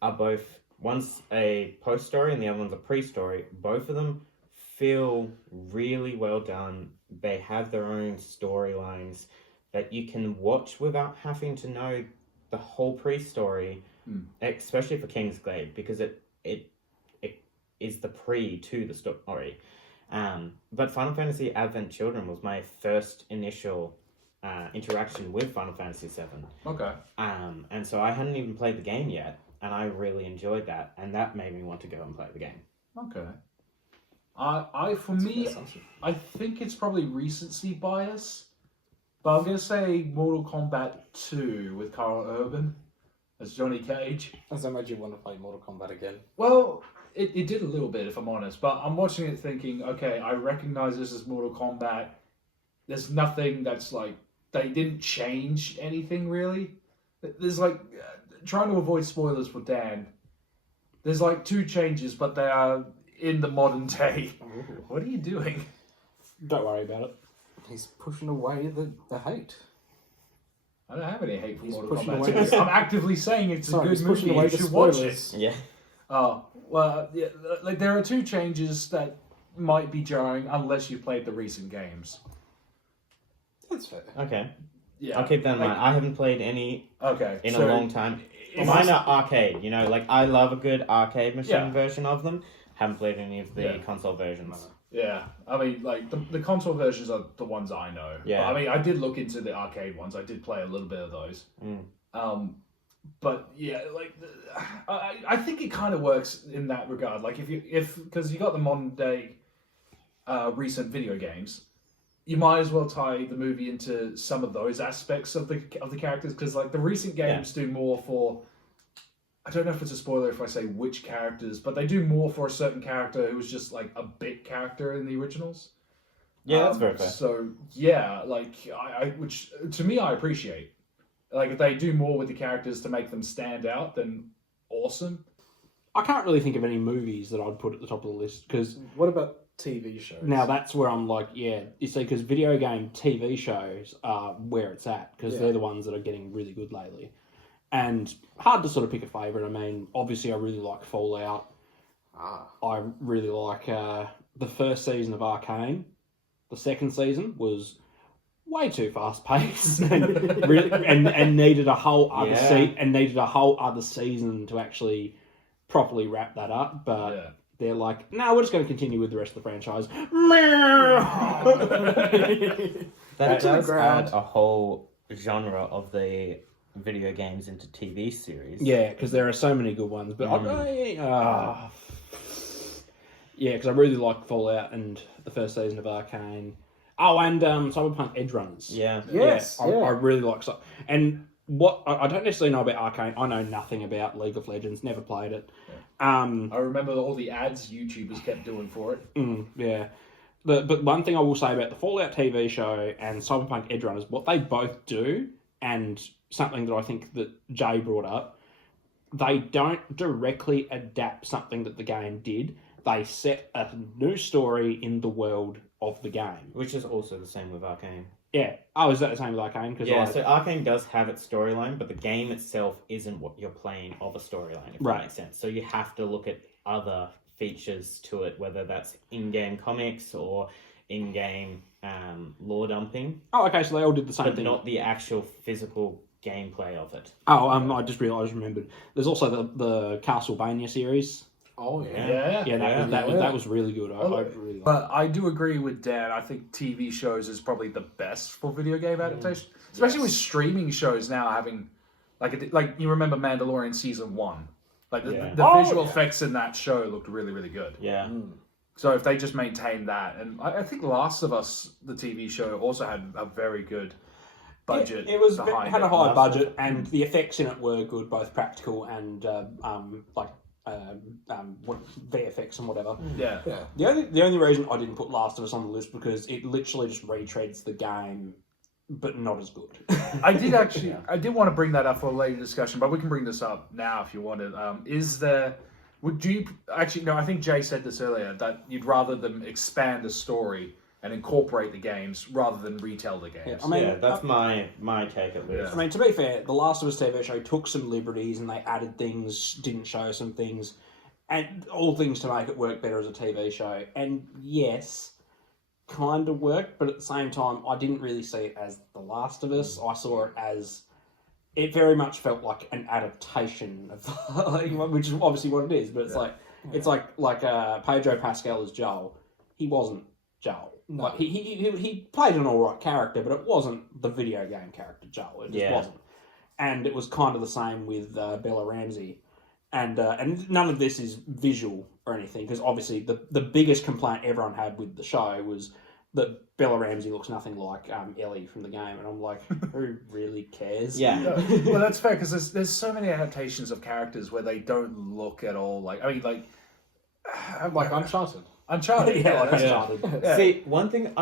are both, one's a post-story and the other one's a pre-story. Both of them feel really well done. They have their own storylines that you can watch without having to know the whole pre-story especially for Kingsglaive, because it is the pre to the story. But Final Fantasy Advent Children was my first initial interaction with Final Fantasy VII. Okay. And so I hadn't even played the game yet, and I really enjoyed that, and that made me want to go and play the game. Okay. For me, I think it's probably recency bias, but I'm gonna say Mortal Kombat 2 with Carl Urban as Johnny Cage. Has that made you want to play Mortal Kombat again? Well, it did a little bit, if I'm honest, but I'm watching it thinking, okay, I recognize this as Mortal Kombat. There's nothing that's like, they didn't change anything really. There's like, trying to avoid spoilers for Dan, there's like 2 changes, but they are in the modern day. What are you doing? Don't worry about it. He's pushing away the hate. I don't have any hate for He's Mortal pushing Kombat. away 2. I'm actively saying it's Sorry, a he's good pushing movie. away You the should watch it. spoilers. Yeah. Oh, well, yeah, like there are 2 changes that might be jarring unless you played the recent games. That's fair. Okay. Yeah. I'll keep that in Like, mind. I haven't played any okay. in so a long time. if Mine I- are arcade, you know, like I love a good arcade machine Yeah. version of them. Haven't played any of the Yeah. console versions. Yeah, I mean, like the console versions are the ones I know. Yeah. But, I mean, I did look into the arcade ones. I did play a little bit of those. But yeah, like I think it kind of works in that regard. Like if because you got the modern day recent video games, you might as well tie the movie into some of those aspects of the characters, because like the recent games do more for. I don't know if it's a spoiler if I say which characters, but they do more for a certain character who was just like a bit character in the originals. Yeah, that's very fair. So yeah, like I which to me I appreciate. Like if they do more with the characters to make them stand out, then awesome. I can't really think of any movies that I'd put at the top of the list because What about TV shows? now that's where I'm like, yeah, you see, because video game TV shows are where it's at because Yeah. they're the ones that are getting really good lately. And hard to sort of pick a favourite. I mean, obviously I really like Fallout. I really like the first season of Arcane. The second season was way too fast paced and really and needed a whole other needed a whole other season to actually properly wrap that up. But Yeah. they're like, no, we're just going to continue with the rest of the franchise. That to the does ground. add a whole genre of the video games into TV series. Yeah, because there are so many good ones. But yeah, because I really like Fallout and the first season of Arcane. Oh, and Cyberpunk Edge Runners. Yeah. Yes, I really like so. And what I don't necessarily know about Arcane. I know nothing about League of Legends. Never played it. I remember all the ads YouTubers kept doing for it. Yeah. But one thing I will say about the Fallout TV show and Cyberpunk Edge Runners, what they both do, and something that I think that Jay brought up, they don't directly adapt something that the game did. They set a new story in the world of the game. Which is also the same with Arcane. Yeah. Oh, is that the same with Arcane? Because Yeah, so Arcane does have its storyline, but the game itself isn't what you're playing of a storyline, if Right. that makes sense. So you have to look at other features to it, whether that's in-game comics or in-game lore dumping, oh, okay. So they all did the same but thing. not the actual physical gameplay of it. Oh, I just remembered. There's also the Castlevania series. Oh yeah. Yeah. Yeah, that was really good. I really liked But I do agree with Dan. I think TV shows is probably the best for video game adaptation, especially with streaming shows now having, like you remember Mandalorian season 1, like the visual effects in that show looked really really good. Yeah. So if they just maintain that, and I think Last of Us, the TV show, also had a very good budget. It was behind had a it. high budget, and the effects in it were good, both practical and VFX and whatever. Yeah. The only reason I didn't put Last of Us on the list because it literally just retreads the game, but not as good. I did actually. I did want to bring that up for a later discussion, but we can bring this up now if you wanted. Would you actually? No, I think Jay said this earlier that you'd rather them expand the story and incorporate the games rather than retell the games. I mean, Yeah, that's my take at least. I mean, to be fair, The Last of Us TV show took some liberties and they added things, didn't show some things, and all things to make it work better as a TV show. And yes, kind of worked, but at the same time, I didn't really see it as The Last of Us. I saw it as it very much felt like an adaptation of like, which is obviously what it is. But it's like Pedro Pascal as Joel. He wasn't Joel. No. Like he played an all right character, but it wasn't the video game character Joel. It just wasn't. And it was kind of the same with Bella Ramsey, and none of this is visual or anything, because obviously the biggest complaint everyone had with the show was that Bella Ramsey looks nothing like Ellie from the game, and I'm like, who really cares? Yeah. Well, that's fair, because there's so many adaptations of characters where they don't look at all like. I mean, like Uncharted. Uncharted. Yeah, like that's- Uncharted. Yeah. See, one thing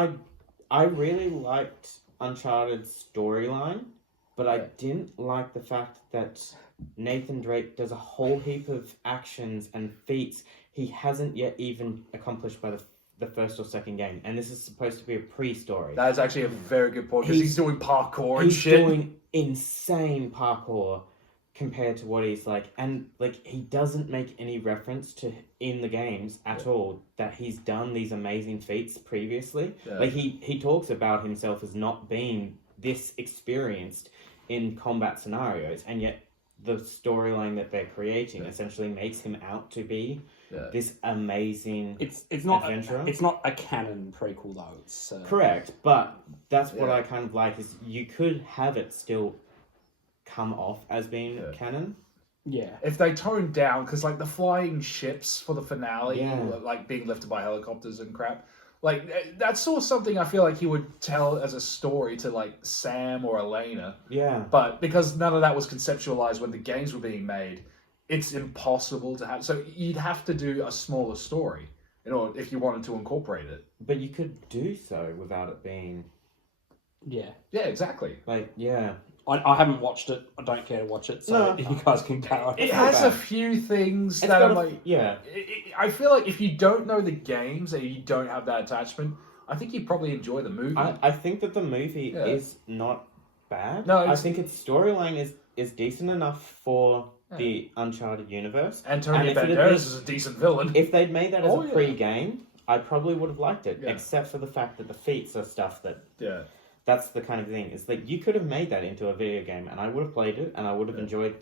I really liked Uncharted's storyline, but I didn't like the fact that Nathan Drake does a whole heap of actions and feats he hasn't yet even accomplished by the first or second game, and this is supposed to be a pre-story. That is actually a very good point, because he's doing parkour and He's shit. doing insane parkour compared to what he's like, and like he doesn't make any reference to in the games at all that he's done these amazing feats previously. Yeah. Like he talks about himself as not being this experienced in combat scenarios, and yet the storyline that they're creating essentially makes him out to be this amazing It's not adventurer. it's not a canon prequel though. It's Correct, but that's what Yeah. I kind of like is you could have it still come off as being canon. yeah. If they toned down, because like the flying ships for the finale, Yeah. like being lifted by helicopters and crap, like that's sort of something I feel like he would tell as a story to like Sam or Elena. Yeah. But because none of that was conceptualized when the games were being made, it's impossible to have. So you'd have to do a smaller story in order if you wanted to incorporate it. But you could do so without it being Yeah. Yeah, exactly. like, yeah. I haven't watched it. I don't care to watch it, so No. you guys can go. It not has a bad. few things It's that got I'm a- like. yeah. I feel like if you don't know the games and you don't have that attachment, I think you'd probably enjoy the movie. I think that the movie Yeah. is not bad. No, I it's- think its storyline is decent enough for the Uncharted universe. Antonio and if it had Banderas been- is a decent villain. If they'd made that as Oh, a yeah. pre-game, I probably would have liked it, Yeah. except for the fact that the feats are stuff that Yeah. that's the kind of thing. It's like you could have made that into a video game, and I would have played it, and I would have enjoyed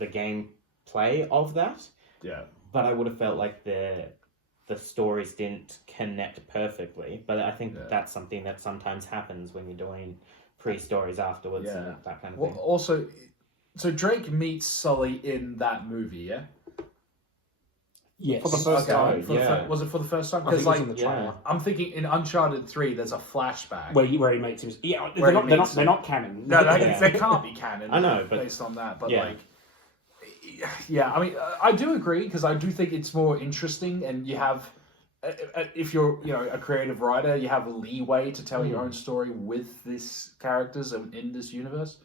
the game play of that. Yeah. But I would have felt like the stories didn't connect perfectly. But I think that's something that sometimes happens when you're doing pre-stories afterwards Yeah. and that kind of Well, thing. also, so Drake meets Sully in that movie, yeah? Yes. For the first time. For the was it for the first time? I think Because it was like in the yeah. trailer I'm thinking in Uncharted 3, there's a flashback. where he meets him. Yeah, Where they're he not, they're, meets not, they're him. not canon. No, Yeah. they can't be canon. I know, but- based on that, but Yeah. like, yeah, I mean, I do agree because I do think it's more interesting, and you have, if you're a creative writer, you have leeway to tell your own story with these characters and in this universe.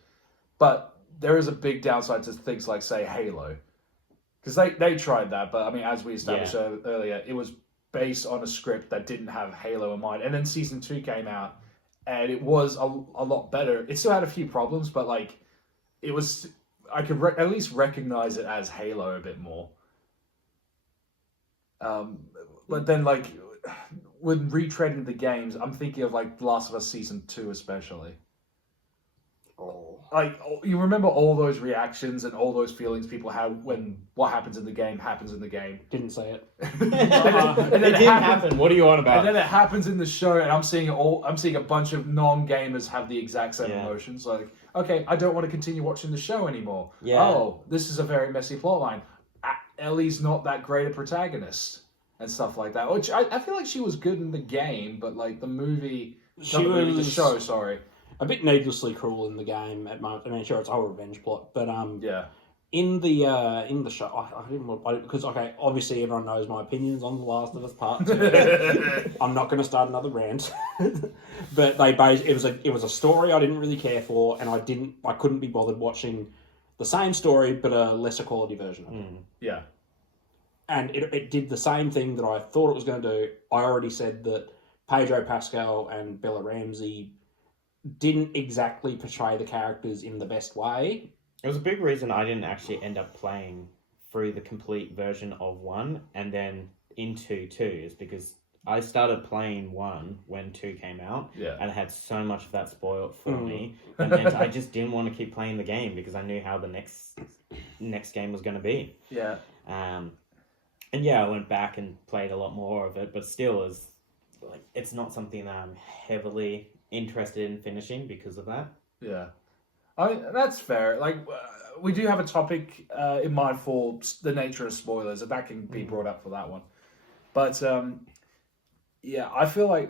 But there is a big downside to things like, say, Halo, because they tried that, but I mean, as we established earlier, it was based on a script that didn't have Halo in mind, and then season 2 came out, and it was a lot better. It still had a few problems, but like, it was. I could at least recognize it as Halo a bit more. But then, like, when retreading the games, I'm thinking of like The Last of Us Season 2 especially. Like, you remember all those reactions and all those feelings people have when what happens in the game happens in the game. Didn't say it. And then It it didn't happens- happen. What are you on And about? then it happens in the show, and I'm seeing it all. I'm seeing a bunch of non-gamers have the exact same Yeah. emotions. Like, okay, I don't want to continue watching the show anymore. Yeah. Oh, this is a very messy plotline. Ellie's not that great a protagonist, and stuff like that. Which I feel like she was good in the game, but like the movie, not the movie, the was- show. Sorry. A bit needlessly cruel in the game at moments. I mean, sure, it's a whole revenge plot, but Yeah. in the show, I didn't want because okay, obviously everyone knows my opinions on The Last of Us Part 2. I'm not going to start another rant, but it was a story I didn't really care for, and I couldn't be bothered watching the same story but a lesser quality version of it. Yeah. And it did the same thing that I thought it was going to do. I already said that Pedro Pascal and Bella Ramsey didn't exactly portray the characters in the best way. It was a big reason I didn't actually end up playing through the complete version of 1 and then into 2 is because I started playing 1 when 2 came out, Yeah. and I had so much of that spoiled for me, and then I just didn't want to keep playing the game because I knew how the next game was going to be. Yeah. And yeah, I went back and played a lot more of it, but still, it's not something that I'm heavily interested in finishing because of that. Yeah. That's fair. Like, we do have a topic in mind for the nature of spoilers, and that can be brought up for that one. But yeah, I feel like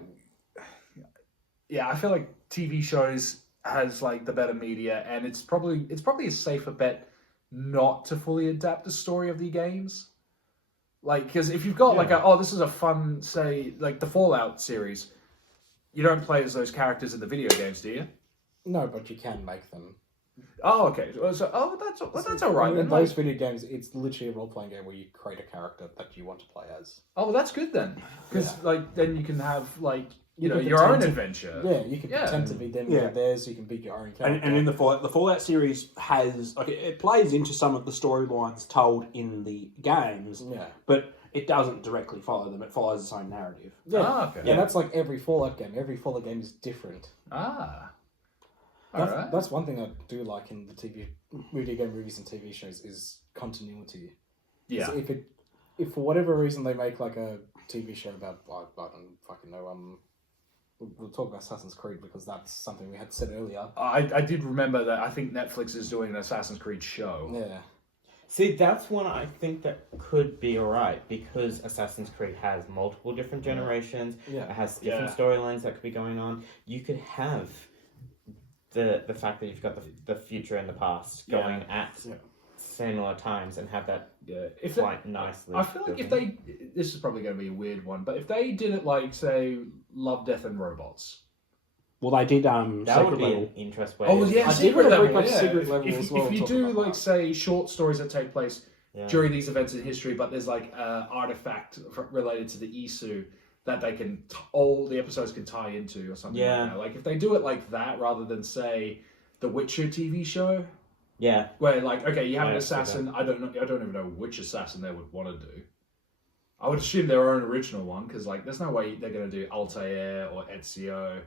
TV shows has like the better media, and it's probably a safer bet not to fully adapt the story of the games. Like, because if you've got this is a fun, say, like the Fallout series, you don't play as those characters in the video games, do you? No, but you can make them. Oh, okay. So, that's all right. In Then, those like, video games, it's literally a role-playing game where you create a character that you want to play as. oh, well, that's good then, because like then you can have like You know can your own pretend to- adventure. Yeah, you can pretend to be them Yeah. with theirs. You can be your own character. And in the Fallout series has it plays into some of the storylines told in the games, yeah, but it doesn't directly follow them. It follows its own narrative. yeah, Ah, okay. yeah. That's like every Fallout game. Every Fallout game is different. Ah. All That's, right. that's one thing I do like in the video game movies and TV shows is continuity. Yeah. So if for whatever reason they make like a TV show about I don't fucking know we'll talk about Assassin's Creed because that's something we had said earlier. I did remember that. I think Netflix is doing an Assassin's Creed show. Yeah. See, that's one I think that could be alright because Assassin's Creed has multiple different generations. Yeah. It has different storylines that could be going on. You could have the fact that you've got the future and the past going at similar times and have that If quite nicely. I feel like if they, this is probably going to be a weird one, but if they did it like say Love, Death and Robots. Well, they did that would Secret be Level. an interesting way. Oh of- yeah, I did Secret want to Level. bring up Yeah. Secret Level if, as well, if you talk do about like that. say short stories that take place Yeah. during these events in history, but there's like artifact related to the Isu that they can all the episodes can tie into or something Yeah. like that. Like if they do it like that rather than say the Witcher TV show, Yeah. where like okay, you have an I see assassin. I don't even know which assassin they would want to do. I would assume their own original one because like there's no way they're going to do Altair or Ezio,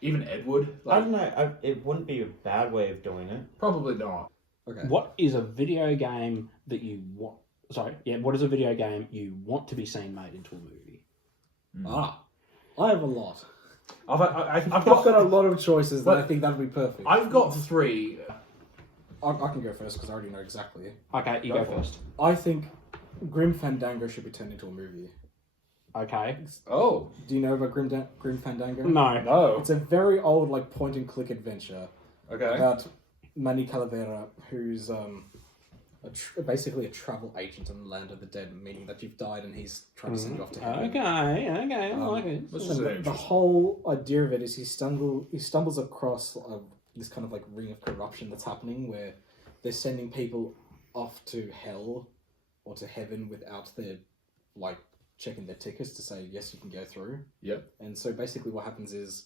even Edward. I Like, don't know. It wouldn't be a bad way of doing it. probably not. Okay. What is a video game that you want? Sorry, yeah. What is a video game you want to be seen made into a movie? I have a lot. I've I've got a lot of choices that I think that would be perfect. I've got 3. I can go first because I already know exactly. Okay, you Go go for it. first. I think Grim Fandango should be turned into a movie. Okay. Oh Do you know about Grim Fandango? No. no. It's a very old, like, point-and-click adventure Okay. about Manny Calavera, who's basically a travel agent in the land of the dead, meaning that you've died and he's trying to send you off to heaven. Okay. I like it. This is And an the interesting. whole idea of it is he stumbles across this kind of like ring of corruption that's happening where they're sending people off to hell or to heaven without their like checking their tickets to say yes you can go through. Yep. And so basically what happens is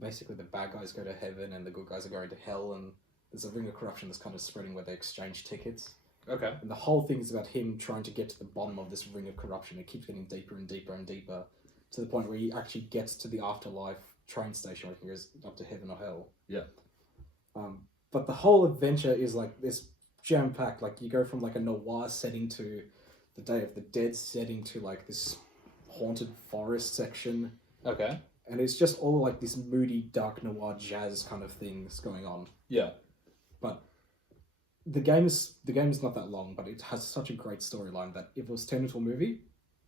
basically the bad guys go to heaven and the good guys are going to hell, and there's a ring of corruption that's kind of spreading where they exchange tickets. Okay. And the whole thing is about him trying to get to the bottom of this ring of corruption. It keeps getting deeper and deeper and deeper to the point where he actually gets to the afterlife train station where he goes up to heaven or hell. Yeah. But the whole adventure is like this jam-packed. Like you go from like a noir setting to the Day of the Dead setting to like this haunted forest section. Okay. And it's just all like this moody, dark noir jazz kind of things going on. Yeah. But the game is not that long, but it has such a great storyline that if it was turned into a movie,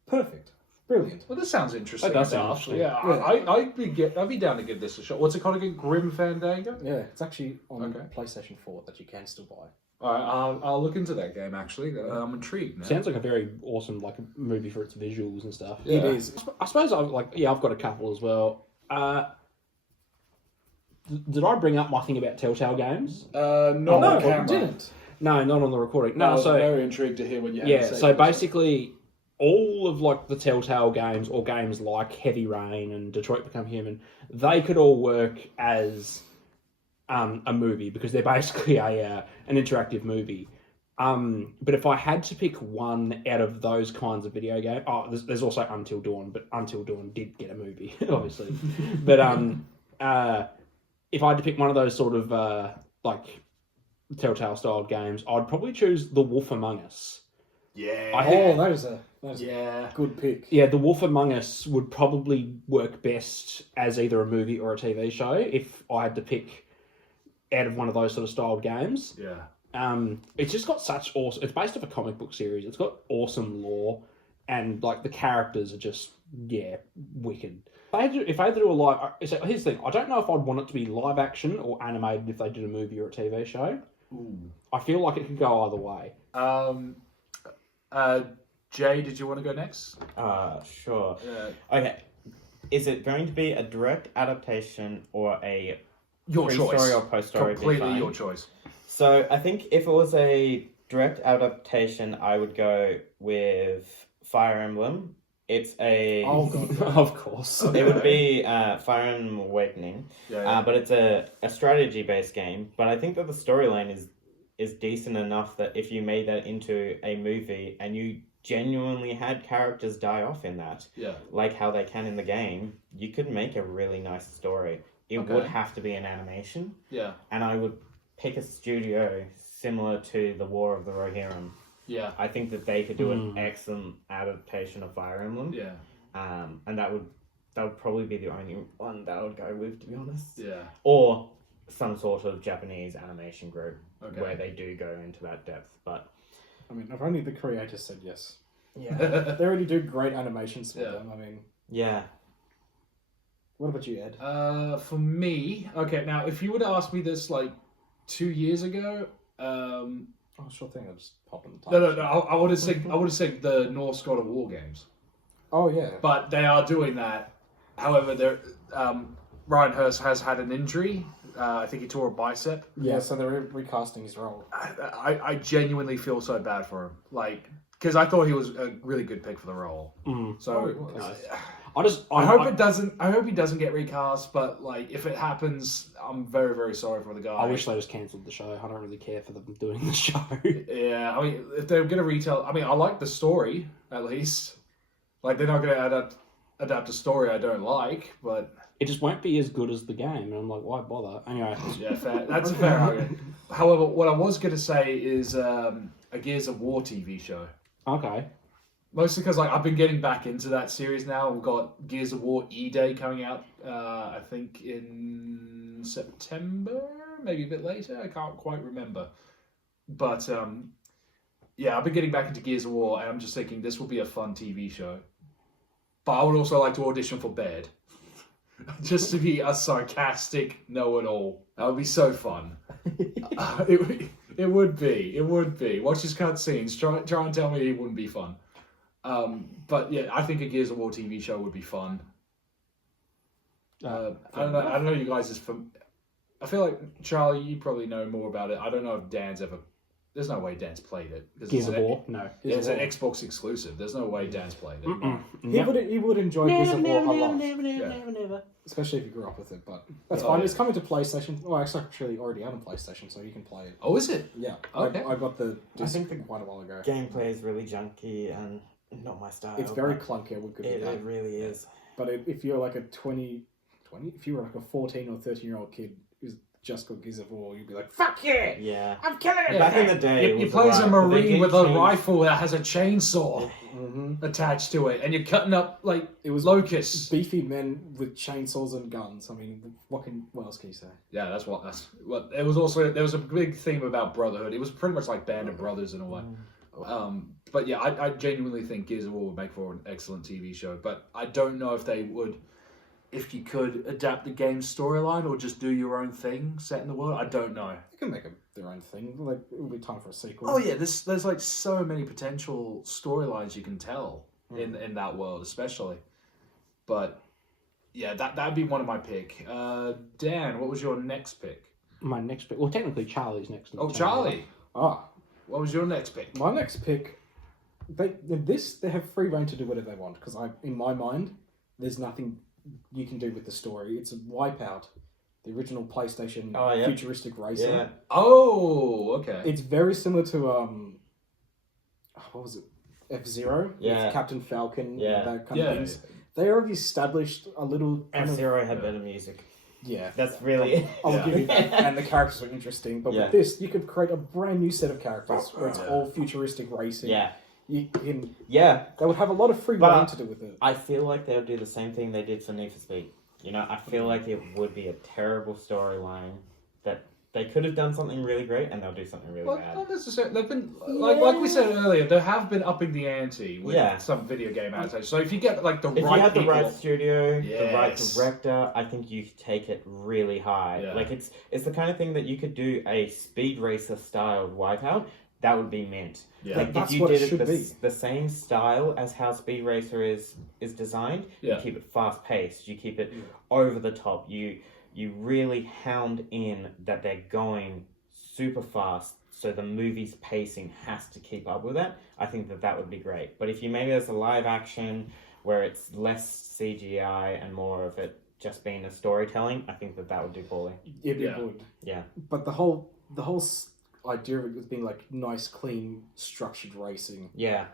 perfect, brilliant. Well, this sounds interesting. That does sound enough. interesting. Yeah. I'd be down to give this a shot. What's it called again? Grim Fandango. Yeah, it's actually on Okay. PlayStation 4 that you can still buy. All right. I'll look into that game. Actually, I'm intrigued now. Sounds like a very awesome like movie for its visuals and stuff. Yeah. It is. I suppose I've got a couple as well. Did I bring up my thing about Telltale games? Not No, on you camera. didn't. No, not on the recording. I No, was so very intrigued to hear what you had to yeah, say. so basically all of like the Telltale games or games like Heavy Rain and Detroit Become Human, they could all work as a movie because they're basically an interactive movie. But if I had to pick one out of those kinds of video game, there's also Until Dawn, but Until Dawn did get a movie, obviously. But if I had to pick one of those sort of like Telltale style games, I'd probably choose The Wolf Among Us. Yeah. That was a good pick. Yeah, The Wolf Among Us would probably work best as either a movie or a TV show if I had to pick out of one of those sort of styled games. Yeah. It's just got such awesome. It's based off a comic book series. It's got awesome lore, and like the characters are just wicked. If they had to do a live, so here's the thing. I don't know if I'd want it to be live action or animated if they did a movie or a TV show. Ooh. I feel like it could go either way. Jay, did you want to go next? Sure. Okay. Is it going to be a direct adaptation or a Your pre-story choice. or post-story? Completely your choice. So I think if it was a direct adaptation, I would go with Fire Emblem. It's a... Oh god. Of course. It would be Fire Emblem Awakening, Yeah. but it's a strategy-based game. But I think that the storyline is decent enough that if you made that into a movie and you genuinely had characters die off in that, like how they can in the game, you could make a really nice story. It would have to be an animation. Yeah. And I would pick a studio similar to the War of the Rohirrim. Yeah. I think that they could do an excellent adaptation of Fire Emblem. Yeah. And that would probably be the only one that I would go with, to be honest. Yeah. Or some sort of Japanese animation group Okay. where they do go into that depth. But I mean, if only the creators said yes. yeah, They already do great animations for Yeah. them. I mean, yeah. what about you, Ed? For me, okay. Now, if you would have asked me this like 2 years ago, Oh, sure thing. I'll just pop in the time. no. I would have said the Norse God of War games, Oh yeah. but they are doing that. However, Ryan Hurst has had an injury. I think he tore a bicep. Yeah, so they're recasting his role. I genuinely feel so bad for him, like because I thought he was a really good pick for the role. So I hope it doesn't. I hope he doesn't get recast. But like, if it happens, I'm very, very sorry for the guy. I wish they just cancelled the show. I don't really care for them doing the show. Yeah, I mean, if they're gonna retell, I mean, I like the story at least. Like, they're not gonna adapt a story I don't like, but It just won't be as good as the game, and I'm like, why bother? Anyway, yeah, fair. That's a fair argument. However, what I was gonna say is a Gears of War TV show. okay. Mostly because like I've been getting back into that series now. We've got Gears of War E-Day coming out. I think in September, maybe a bit later. I can't quite remember. But yeah, I've been getting back into Gears of War, and I'm just thinking this will be a fun TV show. But I would also like to audition for Baird, just to be a sarcastic know-it-all. That would be so fun. It would be. Watch his cutscenes. Try and tell me it wouldn't be fun. But yeah, I think a Gears of War TV show would be fun. I don't know. You guys is from. I feel like Charlie, you probably know more about it. I don't know if Dan's ever. There's no way Dan's played it because Gears of War? No. It's an Xbox exclusive. There's no way Dan's played it. He would enjoy Gears of War a lot, Never. especially if you grew up with it. But that's fine. It's coming to PlayStation. Oh, it's actually already on PlayStation, so you can play it. Oh, is it? Yeah. Okay. I got the disc think quite a while ago. Gameplay is really junky and not my style. It's very but clunky. I would give it It that. really is. But if you're like a 20, if you were like a 14 or 13-year-old kid who's just got Gears of War, you'd be like, fuck yeah! Yeah. I'm killing it! Back in the day, it You was play as a alright, but they marine did with a change- rifle that has a chainsaw Mm-hmm. attached to it, and you're cutting up like It was locusts. beefy men with chainsaws and guns. I mean, what else can you say? Yeah, that's what. It was also there was a big theme about brotherhood. It was pretty much like Band of Brothers in a way. But yeah, I genuinely think Gears of War would make for an excellent TV show. But I don't know if they would, if you could adapt the game's storyline or just do your own thing set in the world. I don't know. They can make their own thing. Like, it will be time for a sequel. Oh yeah, there's like so many potential storylines you can tell in that world, especially. But yeah, that'd be one of my pick. Dan, what was your next pick? My next pick. Well, technically, Charlie's next. Oh, Charlie, Ah, what was your next pick? my next pick. They have free reign to do whatever they want because in my mind, there's nothing you can do with the story. It's a Wipeout the original PlayStation Oh, yeah. futuristic racer. Yeah. Oh, okay. It's very similar to what was it? F-Zero. Yeah. With Captain Falcon. Yeah. And that kind Yeah. of things. They already established a little. Kind of, F-Zero had better music. yeah. That's really. I'll Yeah. give you that. And the characters were interesting. But Yeah. with this, you could create a brand new set of characters where it's Yeah. all futuristic racing. Yeah. You can. Yeah. They would have a lot of free But- reign to do with it. I feel like they would do the same thing they did for Need for Speed. You know, I feel like it would be a terrible storyline that they could have done something really great and they'll do something really Well, bad. not necessarily. They've been like we said earlier. They have been upping the ante with Yeah. some video game adaptations. So if you get like the If right you have the people, right studio, the right Yes. director, I think you could take it really high. Yeah. Like it's the kind of thing that you could do a Speed Racer styled Wipeout. That would be mint. yeah, Like That's if you what it did should it be. the same style as how Speed Racer is designed, Yeah. you keep it fast paced, you keep it Yeah. over the top, you really hound in that they're going super fast, so the movie's pacing has to keep up with that. I think that would be great. But if you maybe there's a live action where it's less CGI and more of it just being a storytelling, I think that would do poorly. It Yeah. would. Yeah. But the whole idea of it as being like nice, clean, structured racing, Yeah.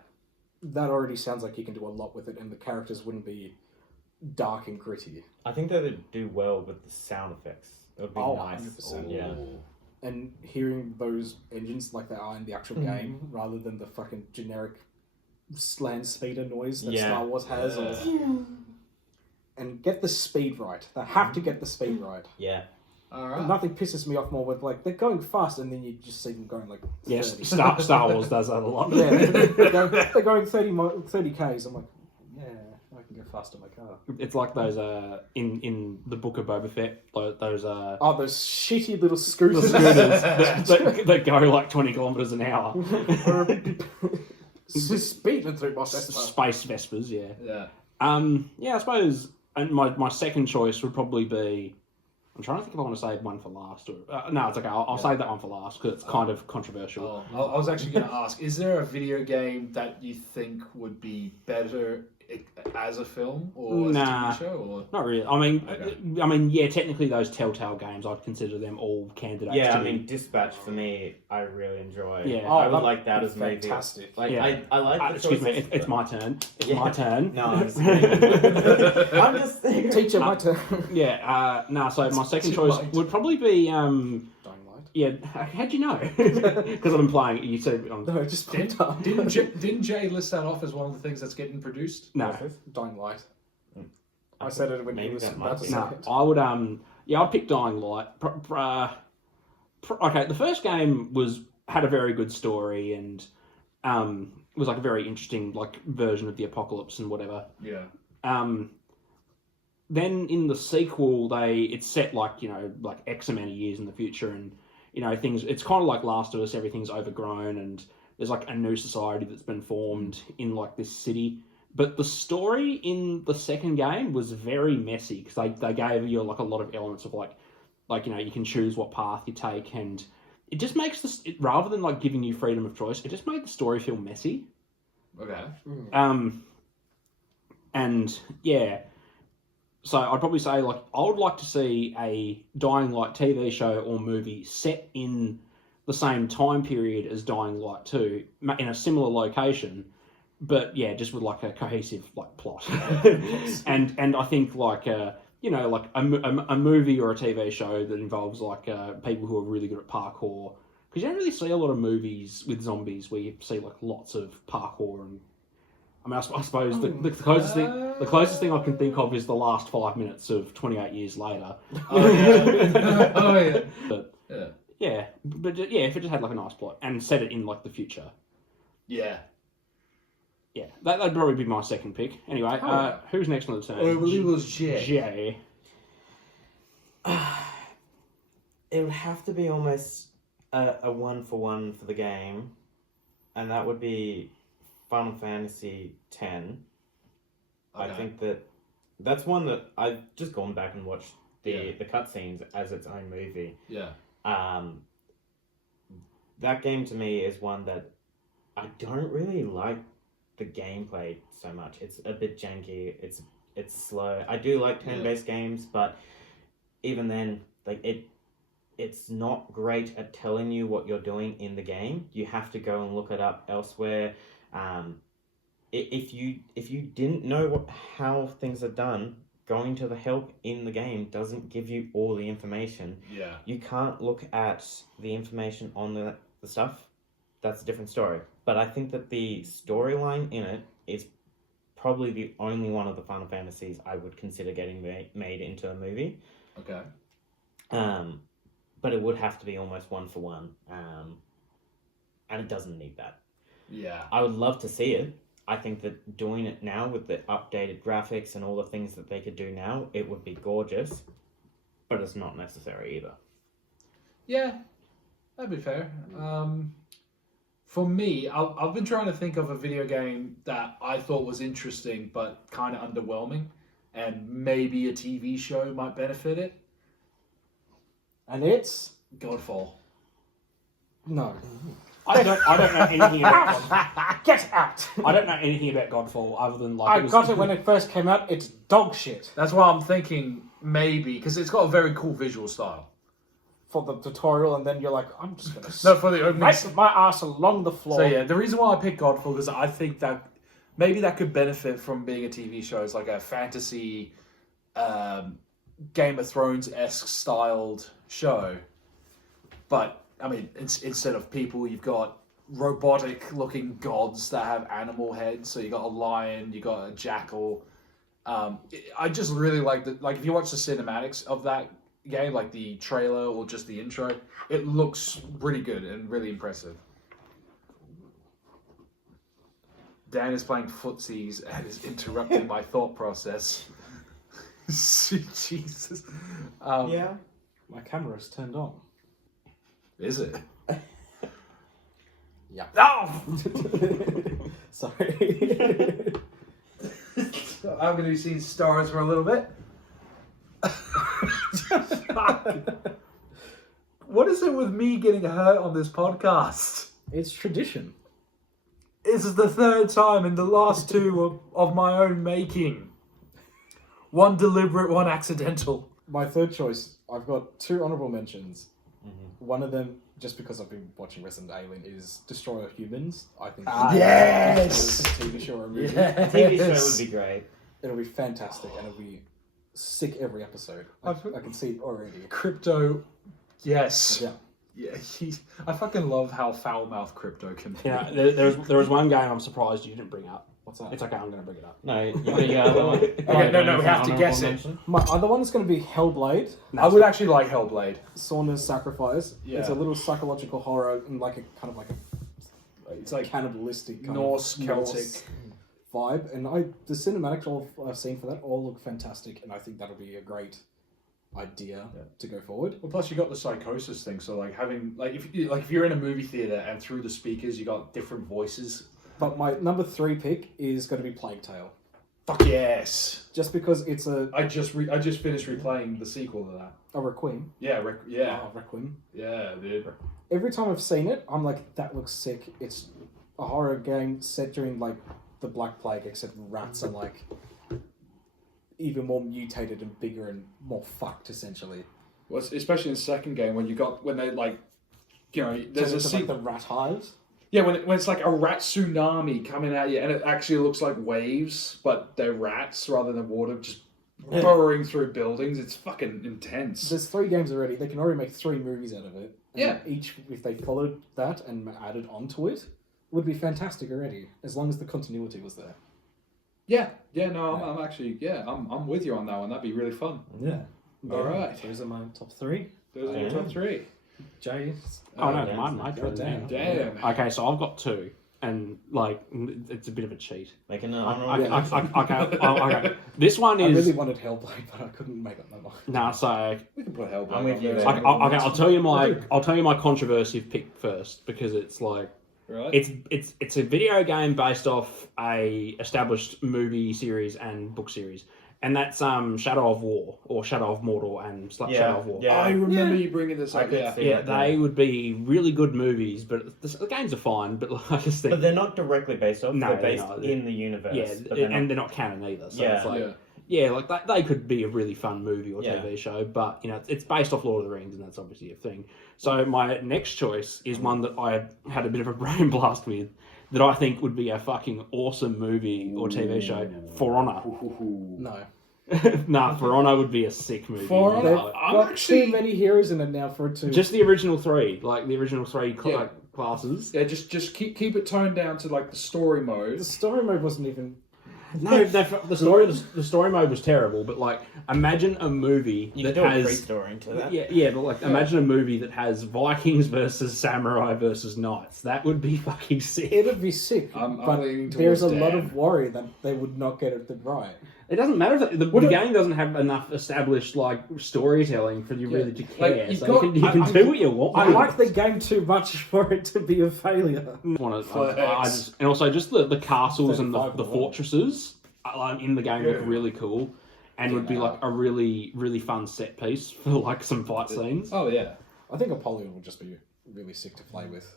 that already sounds like you can do a lot with it, and the characters wouldn't be dark and gritty. I think that would do well with the sound effects. It would be Oh, nice. 100%. Yeah. And hearing those engines like they are in the actual game, rather than the fucking generic land speeder noise that Yeah. Star Wars has, Yeah. and get the speed right. They have to get the speed right. Yeah. all And right. nothing pisses me off more with like they're going fast, and then you just see them going like 30. Yes, Star Wars does that a lot. Yeah, they're going 30 k's. I'm like, yeah, I can go faster in my car. It's like those in the Book of Boba Fett, those Oh, those shitty little the scooters. scooters that go like 20 kilometers an hour. Speeding through my Vespa. Space Vespers, yeah. Yeah. Yeah, I suppose and my second choice would probably be. I'm trying to think if I want to save one for last. Or no, it's okay. I'll save that one for last because it's kind of controversial. Oh, I was actually going to ask: is there a video game that you think would be better as a film or as Nah. a TV show? Or Not really. Okay. I mean, yeah. Technically, those Telltale games, I'd consider them all candidates. Yeah, to I be- mean, Dispatch for me, I really enjoy. Yeah. I would that like that would as be a movie. fantastic. Like, Yeah. I like the excuse me, choices, it's but- my turn. It's Yeah. my turn. No, I'm just kidding. I'm just thinking. Teacher, my turn. Yeah. So my second It's choice mine. would probably be. Dying Light. Yeah. How'd you know? Because I've been playing. You said on. No, just put down. didn't Jay list that off as one of the things that's getting produced? No. Dying Light. I said it when he Maybe was that about might to be. say No, it. I would. Yeah, I'd pick Dying Light. Okay, the first game had a very good story and was like a very interesting like version of the apocalypse and whatever. Yeah. Then in the sequel, it's set like like X amount of years in the future, and things. It's kind of like Last of Us. Everything's overgrown, and there's like a new society that's been formed in like this city. But the story in the second game was very messy because they gave you like a lot of elements of like you can choose what path you take, and it just makes this rather than like giving you freedom of choice, it just made the story feel messy. Okay. And yeah, so I'd probably say like I would like to see a Dying Light TV show or movie set in the same time period as Dying Light 2 in a similar location. But yeah, just with like a cohesive like plot, and I think like like a movie or a TV show that involves like people who are really good at parkour, because you don't really see a lot of movies with zombies where you see like lots of parkour. And I mean, I suppose the closest thing I can think of is the last 5 minutes of 28 Years Later. Oh yeah. Oh yeah. But Yeah. if it just had like a nice plot and set it in like the future. Yeah. Yeah, that'd probably be my second pick. Anyway, who's next on the turn? I believe it was Jay. Jay. It would have to be almost a 1-for-1 for the game, and that would be Final Fantasy X. I Okay. think that's one that I've just gone back and watched the cutscenes as its own movie. Yeah. That game to me is one that I don't really like the gameplay so much. It's a bit janky. It's slow. I do like turn-based games, but even then, like it's not great at telling you what you're doing in the game. You have to go and look it up elsewhere. If you didn't know how things are done, going to the help in the game doesn't give you all the information. Yeah. You can't look at the information on the stuff. That's a different story. But I think that the storyline in it is probably the only one of the Final Fantasies I would consider getting made into a movie. Okay. But it would have to be almost one for one. And it doesn't need that. Yeah. I would love to see it. I think that doing it now with the updated graphics and all the things that they could do now, it would be gorgeous. But it's not necessary either. Yeah, that'd be fair. For me, I've been trying to think of a video game that I thought was interesting but kind of underwhelming, and maybe a TV show might benefit it. And it's Godfall. no. I don't know anything about Godfall. Get out! I don't know anything about Godfall other than like I got it when it first came out. It's dog shit. That's why I'm thinking maybe, because it's got a very cool visual style. For the tutorial, and then you're like, I'm just gonna No, for the opening. race my ass along the floor. So yeah, the reason why I picked Godfall is I think that maybe that could benefit from being a TV show. It's like a fantasy, Game of Thrones-esque styled show. But I mean, instead of people, you've got robotic-looking gods that have animal heads. So you got a lion, you got a jackal. I just really like the if you watch the cinematics of that game, like the trailer or just the intro, it looks really good and really impressive. Dan is playing footsies and is interrupting my thought process. Jesus. Yeah. My camera's turned on. Is it? Yeah. Oh! Sorry. I'm going to be seeing stars for a little bit. What is it with me getting hurt on this podcast? It's tradition. This is the third time in the last two of my own making. One deliberate, one accidental. My third choice, I've got two honorable mentions. One of them, just because I've been watching Resident Alien, is Destroyer Humans. I think Yes! it's a TV show or a movie. A TV show would be great. It'll be fantastic, and it'll be sick every episode. I can see it already. Crypto, yes. Yeah. Yeah, I fucking love how foul-mouthed Crypto can be. Yeah, there was one game I'm surprised you didn't bring up. What's that? It's okay, I'm going to bring it up. No, you got your other one. Okay, no, we have to guess it. My other one is going to be Hellblade, I would actually like Hellblade. Sauna's Sacrifice. Yeah. It's a little psychological horror and like a kind of like a It's like cannibalistic kind Norse, of Celtic. vibe, and the cinematics all I've seen for that all look fantastic, and I think that'll be a great idea to go forward. Well, plus you got the psychosis thing, so like having if you're in a movie theater and through the speakers you got different voices. But my number 3 pick is going to be Plague Tale, Fuck yes! just because it's I just finished replaying the sequel to that. a Requiem. Yeah, Requiem. yeah, dude. Every time I've seen it, I'm like, that looks sick. It's a horror game set during like the Black Plague, except rats are like even more mutated and bigger and more fucked, essentially. Well, especially in the second game when they like, you know, there's a like the rat hives. Yeah, when it's like a rat tsunami coming at you, and it actually looks like waves, but they're rats rather than water just burrowing through buildings. It's fucking intense. There's 3 games already. They can already make 3 movies out of it. And Yeah. each, if they followed that and added onto it, would be fantastic already, as long as the continuity was there. Yeah, no, I'm actually, I'm with you on that one. That'd be really fun. Yeah. All right, Those are my top 3. those are your top 3. Jay's. Oh, no, damn. mine. Damn. Damn. Okay, so I've got 2, and like it's a bit of a cheat. Make an Okay, this one I is really wanted Hellblade, but I couldn't make up my mind. nah. So We can put Hellblade. I'm with on you there. there. okay, I'll tell you my controversive pick first, because it's like Right. it's a video game based off a established movie series and book series, and that's Shadow of War or Shadow of Mordor and Shadow of War. Yeah. I remember you bringing this I up. could Yeah. see- Yeah, they would be really good movies, but the games are fine. But like, I just think, But they're not directly based off. No, they're they're based not. in the universe. yeah, but they're and not. they're not canon either. So Yeah. it's like, Yeah. yeah, like they could be a really fun movie or Yeah. TV show, but it's based off Lord of the Rings, and that's obviously a thing. So my next choice is one that I had a bit of a brain blast with, that I think would be a fucking awesome movie or TV show. For Honor. No. Nah, For Honor would be a sick movie. For Honor? They've I'm got actually- too many heroes in it now for it to... Just the original three, like the original three Yeah. classes. Yeah, just keep it toned down to like the story mode. The story mode wasn't even... No, the story mode was terrible. But like, imagine a movie You that can do a has pre-story into that. yeah, but like, imagine a movie that has Vikings versus samurai versus knights. That would be fucking sick. It'd be sick, I'm but leaning there's a towards lot Dan. of worry that they would not get it right. It doesn't matter if the game doesn't have enough established like storytelling for you really to care. Like, you've so got- you can do what you want. I like the game too much for it to be a failure. And also just the castles and the 35 fortresses in the game look Yeah. really cool, and would be like a really really fun set piece for like some fight scenes. Oh yeah. I think Apollyon will just be really sick to play with.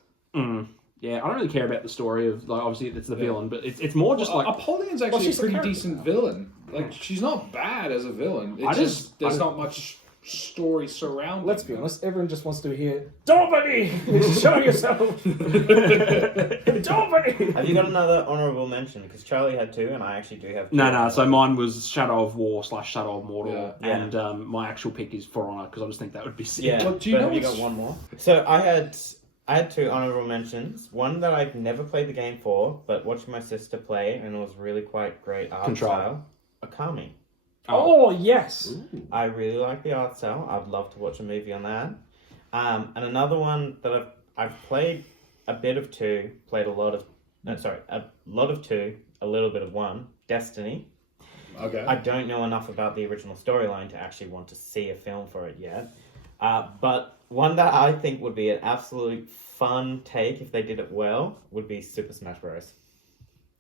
Yeah, I don't really care about the story of like obviously it's the villain, but it's more just like Apollion's actually she's a a pretty character decent now. villain. Like she's not bad as a villain. It's I just just- there's I- not much story surrounding. Let's be her. honest, everyone just wants to hear Nobody! Show yourself! Nobody! Have you got another honourable mention? Because Charlie had two, and I actually do have two. no. So mine was Shadow of War / Shadow of Mordor, Yeah. and my actual pick is For Honor because I just think that would be sick. Yeah, Well, do you but know have you what's- got one more? So I had two honourable mentions. One that I've never played the game for, but watched my sister play, and it was really quite great art Control. style. Akami. Oh, yes! I really like the art style. I'd love to watch a movie on that. And another one that I've played a bit of two, played a lot of two, a little bit of one. Destiny. Okay. I don't know enough about the original storyline to actually want to see a film for it yet. But one that I think would be an absolute fun take if they did it well would be Super Smash Bros.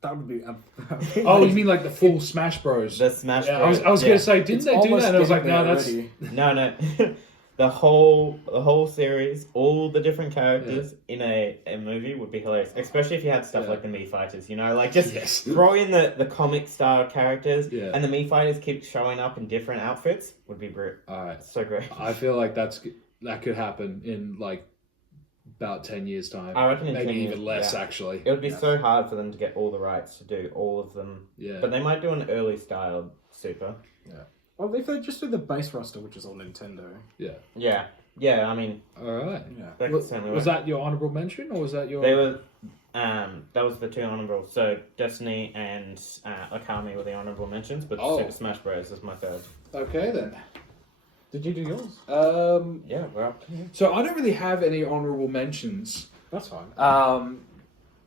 That would be... Oh, you mean like the full Smash Bros? The Smash Yeah, Bros. I was gonna say, didn't It's they do almost that? And I was like, getting no, there that's already. No. The whole series, all the different characters in a movie would be hilarious. Especially if you had stuff Yeah. like the Mii Fighters, you know? Like, just Yes. throw in the comic style characters, Yeah. and the Mii Fighters keep showing up in different outfits, would be all right. so great. I feel like that could happen in like about 10 years time. I reckon in maybe 10 years, even less yeah. actually. It would be so hard for them to get all the rights to do all of them. Yeah. But they might do an early style Super. Well, if they just do the base roster, which is on Nintendo. Yeah, I mean, All right. Yeah. that could certainly Was work. that your honorable mention or was that your? They were, that was the two honorable. So Destiny and Akami were the honorable mentions, but Oh. Super Smash Bros is my third. Okay then. Did you do yours? Yeah, we're up. So I don't really have any honorable mentions. That's fine.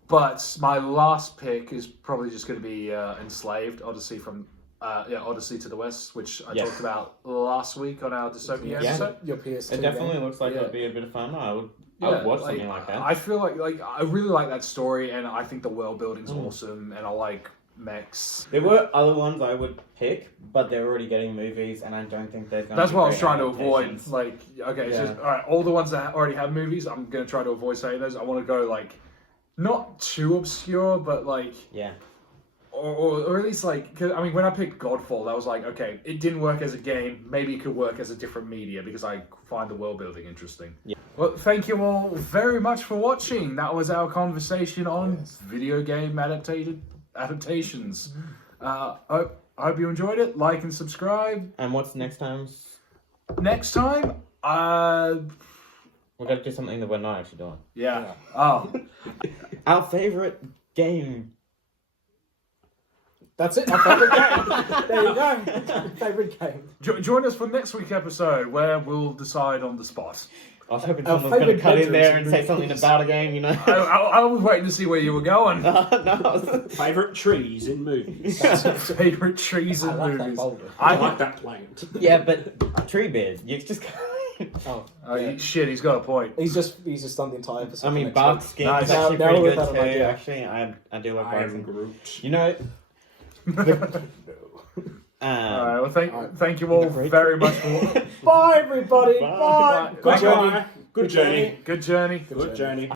But my last pick is probably just going to be Enslaved, Odyssey from Odyssey to the West, which I Yes. talked about last week on our dystopia Yeah. episode. Your PS2 It definitely game. looks like Yeah. it would be a bit of fun. I would Yeah, watch something like that. I feel like I really like that story, and I think the world building's awesome, and I like mechs. There were other ones I would pick, but they're already getting movies, and I don't think they're going That's to what I was trying to avoid. adaptations. Like, okay, it's Yeah. just all right. All the ones that already have movies, I'm gonna try to avoid saying those. I want to go like not too obscure, but like. Yeah. Or at least like, 'cause, I mean, when I picked Godfall, I was like, okay, it didn't work as a game. Maybe it could work as a different media because I find the world building interesting. Yeah. Well, thank you all very much for watching. That was our conversation on video game adaptations. I hope you enjoyed it. Like and subscribe. And what's next time's? Next time, We're going to do something that we're not actually doing. yeah. Oh, Our favourite game. That's it. My favorite game. There you go. Favorite game. join us for next week's episode where we'll decide on the spot. I was hoping Our someone was going to favourite cut in there veterans and say in something movies. about a game, you know? I was waiting to see where you were going. No. Favorite trees in movies. Favorite trees I and like that movies. boulder. I like that plant. Yeah, but Treebeard, you just Oh, Oh, shit, he's got a point. he's just done the entire episode. I mean, next Bark week. Skin Nice. is actually Now pretty we've good had too. an idea. Actually, I do like I Bark am Skin. Groot. You know, All right, well, thank you all Great. very much for Bye, everybody. Bye. Bye. Good Bye. journey. Good journey. good journey. Good journey.